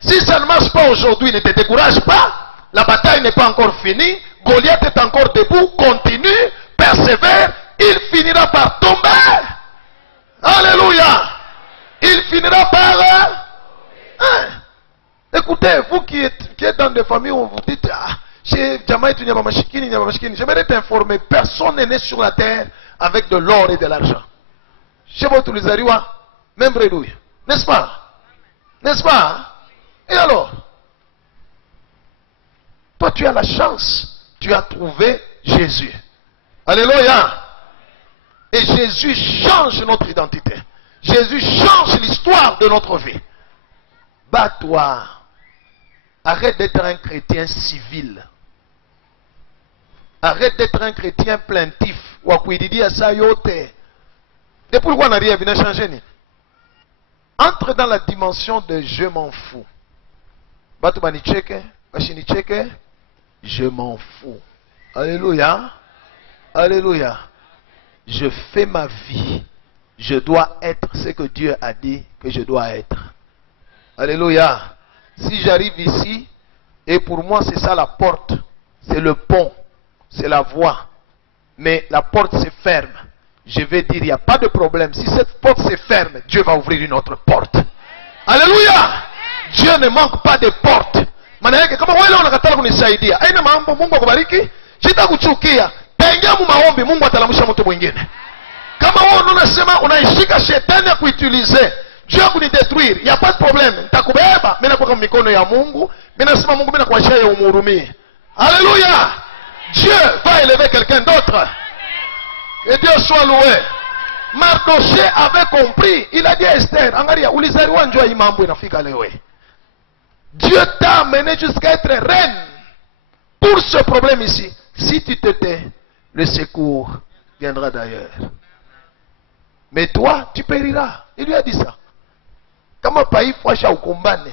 Si ça ne marche pas aujourd'hui, ne te décourage pas. La bataille n'est pas encore finie. Goliath est encore debout. Continue, persévère. Il finira par tomber. Alléluia. Il finira par... Hein? Écoutez, vous qui êtes dans des familles où vous dites... J'aimerais t'informer, personne n'est né sur la terre avec de l'or et de l'argent. Même bredouille. N'est-ce pas? N'est-ce pas? Et alors? Toi, tu as la chance. Tu as trouvé Jésus. Alléluia. Et Jésus change notre identité. Jésus change l'histoire de notre vie. Bats-toi. Arrête d'être un chrétien civil. Arrête d'être un chrétien plaintif. Et pourquoi on n'a rien venu changer? Entre dans la dimension de je m'en fous. Je m'en fous. Alléluia. Alléluia. Je fais ma vie. Je dois être ce que Dieu a dit que je dois être. Alléluia. Si j'arrive ici, et pour moi c'est ça la porte, c'est le pont, c'est la voie, mais la porte se ferme, je vais dire il n'y a pas de problème. Si cette porte se ferme, Dieu va ouvrir une autre porte. Alléluia. Dieu ne manque pas de portes. Manake kama wewe unakataka kunisaidia, aina mambo Mungu akubariki, sitakuchukia. Taingia mu maombi, Mungu atalamusha mtu mwingine. Kama wewe unasema unaishika shetani ya kuutiliser, Dieu va nous détruire, il n'y a pas de problème. Takubeba, mimi nakuwa kama mikono ya Mungu, mimi nasema Mungu mimi nakuachia yeye umhurumie. Alléluia. Dieu va élever quelqu'un d'autre. Que Dieu soit loué. Mardoché avait compris, il a dit à Esther, angalia ulizaliwa njoo hii mambo inafika leo. Dieu t'a amené jusqu'à être reine. Pour ce problème ici, si tu te tais, le secours viendra d'ailleurs. Mais toi, tu périras. Il lui a dit ça. Kama pai fwasha ukumbane.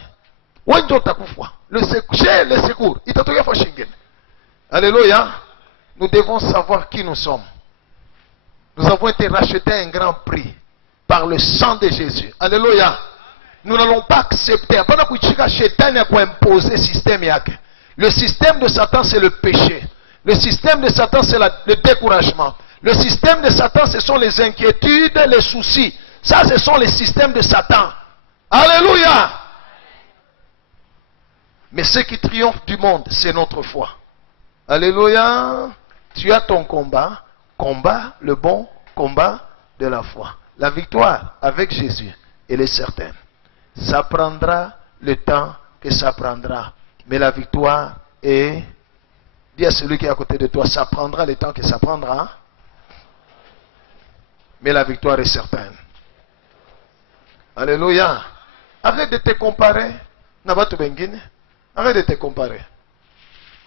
Wenjo takufa. Le secours. Itatoya fwashingen. Alléluia. Nous devons savoir qui nous sommes. Nous avons été rachetés à un grand prix par le sang de Jésus. Alléluia. Nous n'allons pas accepter. Le système de Satan, c'est le péché. Le système de Satan, c'est le découragement. Le système de Satan, ce sont les inquiétudes, les soucis. Ça, ce sont les systèmes de Satan. Alléluia. Mais ce qui triomphe du monde, c'est notre foi. Alléluia. Tu as ton combat. Combat, le bon combat de la foi. La victoire avec Jésus, elle est certaine. Ça prendra le temps que ça prendra. Mais la victoire est... Dis à celui qui est à côté de toi, ça prendra le temps que ça prendra. Mais la victoire est certaine. Alléluia. Arrête de te comparer. Arrête de te comparer.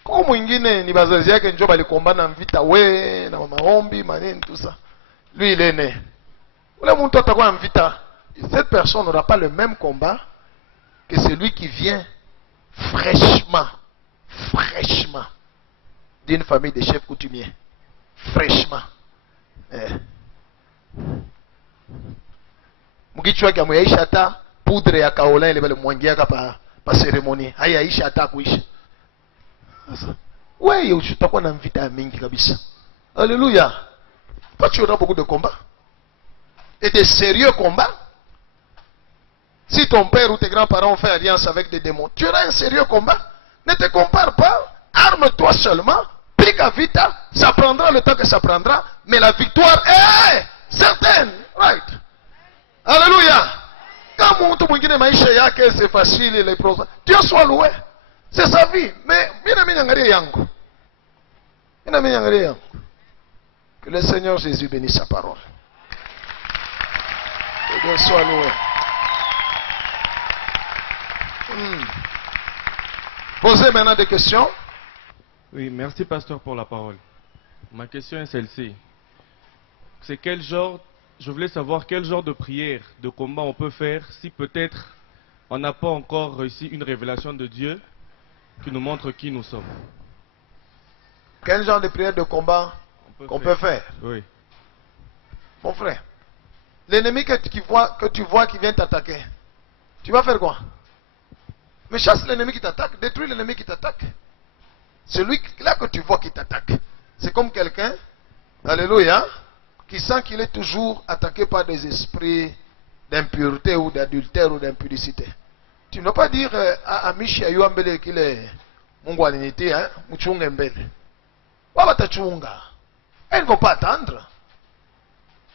Comme mwingine ni bazazi yake njo balikomba na mvita we na maombi manini tout ça. Lui il est né. Ule muntu atakuwa na mvita. Cette personne n'aura pas le même combat que celui qui vient fraîchement d'une famille de chefs coutumiers. Fraîchement. Mukichwa kya muyaisha ata poudre ya kaola ile bale mwangiaka pa cérémonie. Hayaisha ata kuisha. Ouais, utakuwa na mvita mingi kabisa. Alléluia. Toi tu auras beaucoup de combats. Et de sérieux combats. Si ton père ou tes grands-parents ont fait alliance avec des démons, tu auras un sérieux combat. Ne te compare pas. Arme-toi seulement. Pique à vita. Ça prendra le temps que ça prendra. Mais la victoire est certaine. Right. Alléluia. Quand mtu mwingine maisha yake c'est facile et les progrès. Dieu soit loué. C'est sa vie. Mais que le Seigneur Jésus bénisse sa parole. Que Dieu soit loué. Posez maintenant des questions. Oui, merci pasteur pour la parole. Ma question est celle-ci. C'est quel genre, je voulais savoir quel genre de prière, de combat on peut faire si peut-être on n'a pas encore reçu une révélation de Dieu qui nous montre qui nous sommes. Quel genre de prière de combat qu'on peut faire? Oui. Mon frère, l'ennemi que tu vois qui vient t'attaquer, tu vas faire quoi? Mais chasse l'ennemi qui t'attaque, détruis l'ennemi qui t'attaque. Celui-là que tu vois qui t'attaque, c'est comme quelqu'un, alléluia, qui sent qu'il est toujours attaqué par des esprits d'impureté ou d'adultère ou d'impudicité. Tu ne vas pas dire à Michi Ayuambele qu'il est Mungwalinité, hein, Muchungembele. Elles ne vont pas attendre.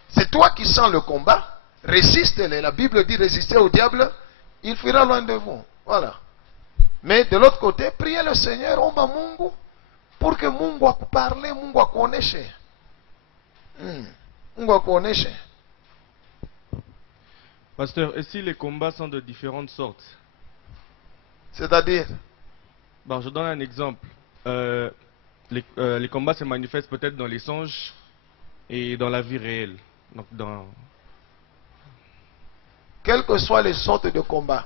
C'est toi qui sens le combat. Résiste-les. La Bible dit résister au diable, il fuira loin de vous. Voilà. Mais de l'autre côté, priez le Seigneur, Omba Mungu, pour que Mungu parle, Mungu akoneshe. Mungu akoneshe. Pasteur, et si les combats sont de différentes sortes? C'est-à-dire? Bon, je donne un exemple. Les combats se manifestent peut-être dans les songes et dans la vie réelle. Donc Quelles que soient les sortes de combats,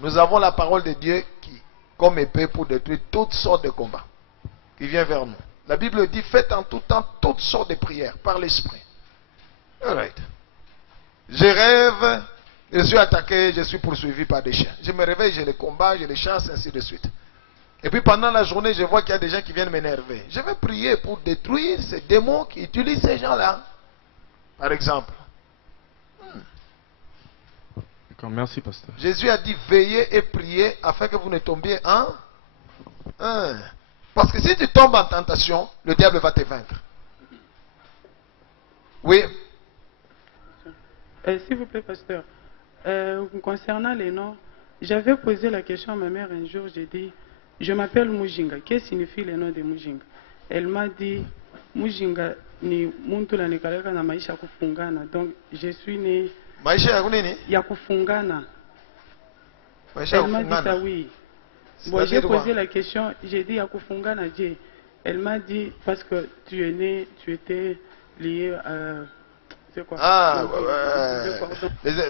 nous avons la parole de Dieu qui, comme épée pour détruire toutes sortes de combats qui vient vers nous. La Bible dit, faites en tout temps toutes sortes de prières par l'Esprit. Alright. Je rêve, je suis attaqué, je suis poursuivi par des chiens. Je me réveille, je les combats, je les chasse, ainsi de suite. Et puis pendant la journée, je vois qu'il y a des gens qui viennent m'énerver. Je vais prier pour détruire ces démons qui utilisent ces gens-là. Par exemple. D'accord, merci pasteur. Jésus a dit, veillez et priez afin que vous ne tombiez en... Parce que si tu tombes en tentation, le diable va te vaincre. Oui. S'il vous plaît, pasteur. Concernant les noms, j'avais posé la question à ma mère un jour, j'ai dit, je m'appelle Mujinga. Qu'est-ce que signifie le nom de Mujinga? Elle m'a dit, Mujinga ni muntu la nikaleka na maisha kufungana. Donc, je suis né... Maisha ya kufungana. Maisha elle m'a dit ça, oui. Bon, j'ai posé la question, j'ai dit ya kufungana, elle m'a dit, parce que tu es né, tu étais lié à... C'est quoi?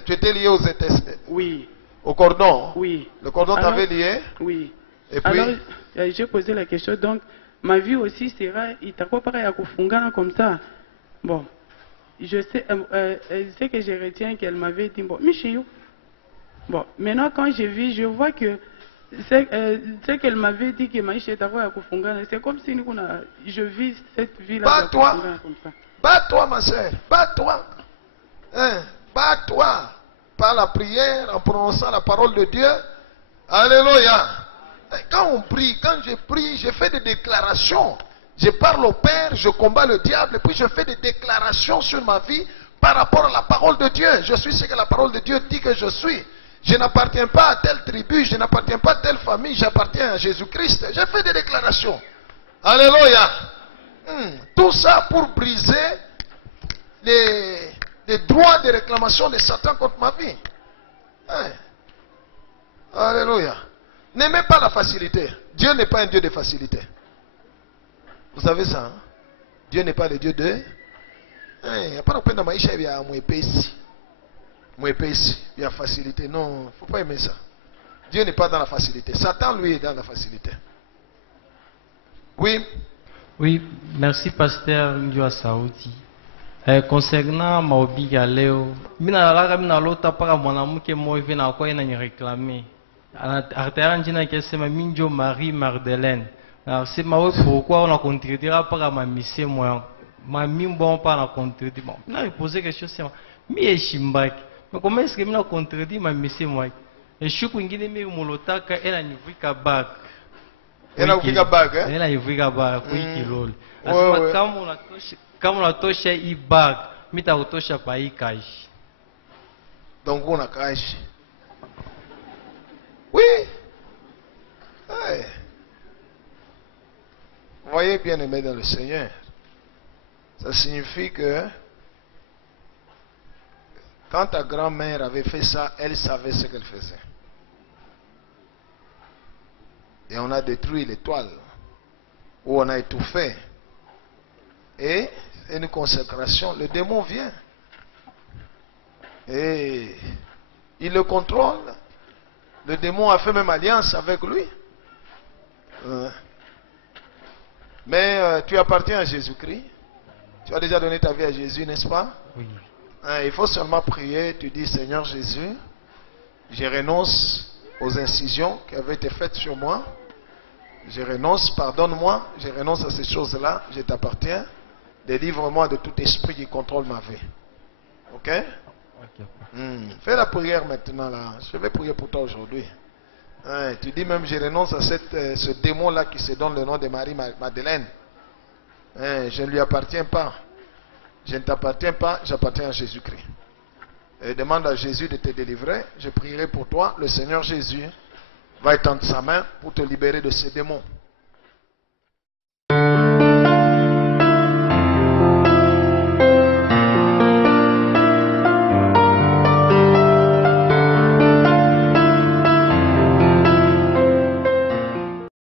Tu étais lié aux ETS. Oui. Au cordon? Oui. Le cordon t'avait lié? Oui. Et puis? Alors, j'ai posé la question, donc, ma vie aussi sera, il t'a pas pareil à kufungana comme ça. Bon, je sais que je retiens qu'elle m'avait dit, bon, Michiou. Bon, maintenant quand j'ai vu, je vois que ce qu'elle m'avait dit que Maïcha est à kufungana, c'est comme si je vis cette vie-là. Bats-toi! Bats-toi, ma soeur! Bats-toi! Bats-toi! Par la prière, en prononçant la parole de Dieu. Alléluia! Quand on prie, quand je prie, je fais des déclarations. Je parle au Père, je combats le diable, et puis je fais des déclarations sur ma vie par rapport à la parole de Dieu. Je suis ce que la parole de Dieu dit que je suis. Je n'appartiens pas à telle tribu, je n'appartiens pas à telle famille, j'appartiens à Jésus-Christ. J'ai fait des déclarations. Alléluia. Tout ça pour briser les droits de réclamation de Satan contre ma vie. Alléluia. N'aimez pas la facilité. Dieu n'est pas un Dieu de facilité. Vous savez ça, hein? Dieu n'est pas le Dieu de... Il n'y a pas de peine dans maïcha, il y a moins épaissi. Moins épaissi, il y a facilité. Non, il ne faut pas aimer ça. Dieu n'est pas dans la facilité. Satan, lui, est dans la facilité. Oui. Oui, merci pasteur Ndioua Saouti. Concernant Maobi Galeo, mina lota para mwanamuke moive na kwa ina réclamer. Artera njina kesema minjo Marie Magdeleine. Na sema we pourquoi on a contribuera para ma mission moi. Ma mimbo pas na contribuer. Bon, na poser quelque chose c'est mi eshimbaki. Mais comment est-ce que mina contribuer ma mission moi? Et shuku ngine mi mulotaka ela nyuvika back. Ela uvika back eh? Ela uvika back kuikilole. Asema kama unatosha hii bag, mita utosha pa hii cash. Donc on a cash. Oui. Hey. Voyez bien aimé dans le Seigneur. Ça signifie que quand ta grand-mère avait fait ça, elle savait ce qu'elle faisait. Et on a détruit l'étoile où on a étouffé. Et une consécration, le démon vient. Et il le contrôle. Le démon a fait même alliance avec lui. Mais tu appartiens à Jésus-Christ. Tu as déjà donné ta vie à Jésus, n'est-ce pas? Oui. Il faut seulement prier. Tu dis, Seigneur Jésus, je renonce aux incisions qui avaient été faites sur moi. Je renonce, pardonne-moi. Je renonce à ces choses-là. Je t'appartiens. Délivre-moi de tout esprit qui contrôle ma vie. Ok? Fais la prière maintenant là. Je vais prier pour toi aujourd'hui. Tu dis même, je renonce à ce démon-là qui se donne le nom de Marie Madeleine. Je ne lui appartiens pas. Je ne t'appartiens pas, j'appartiens à Jésus-Christ. Et demande à Jésus de te délivrer. Je prierai pour toi. Le Seigneur Jésus va étendre sa main pour te libérer de ces démons.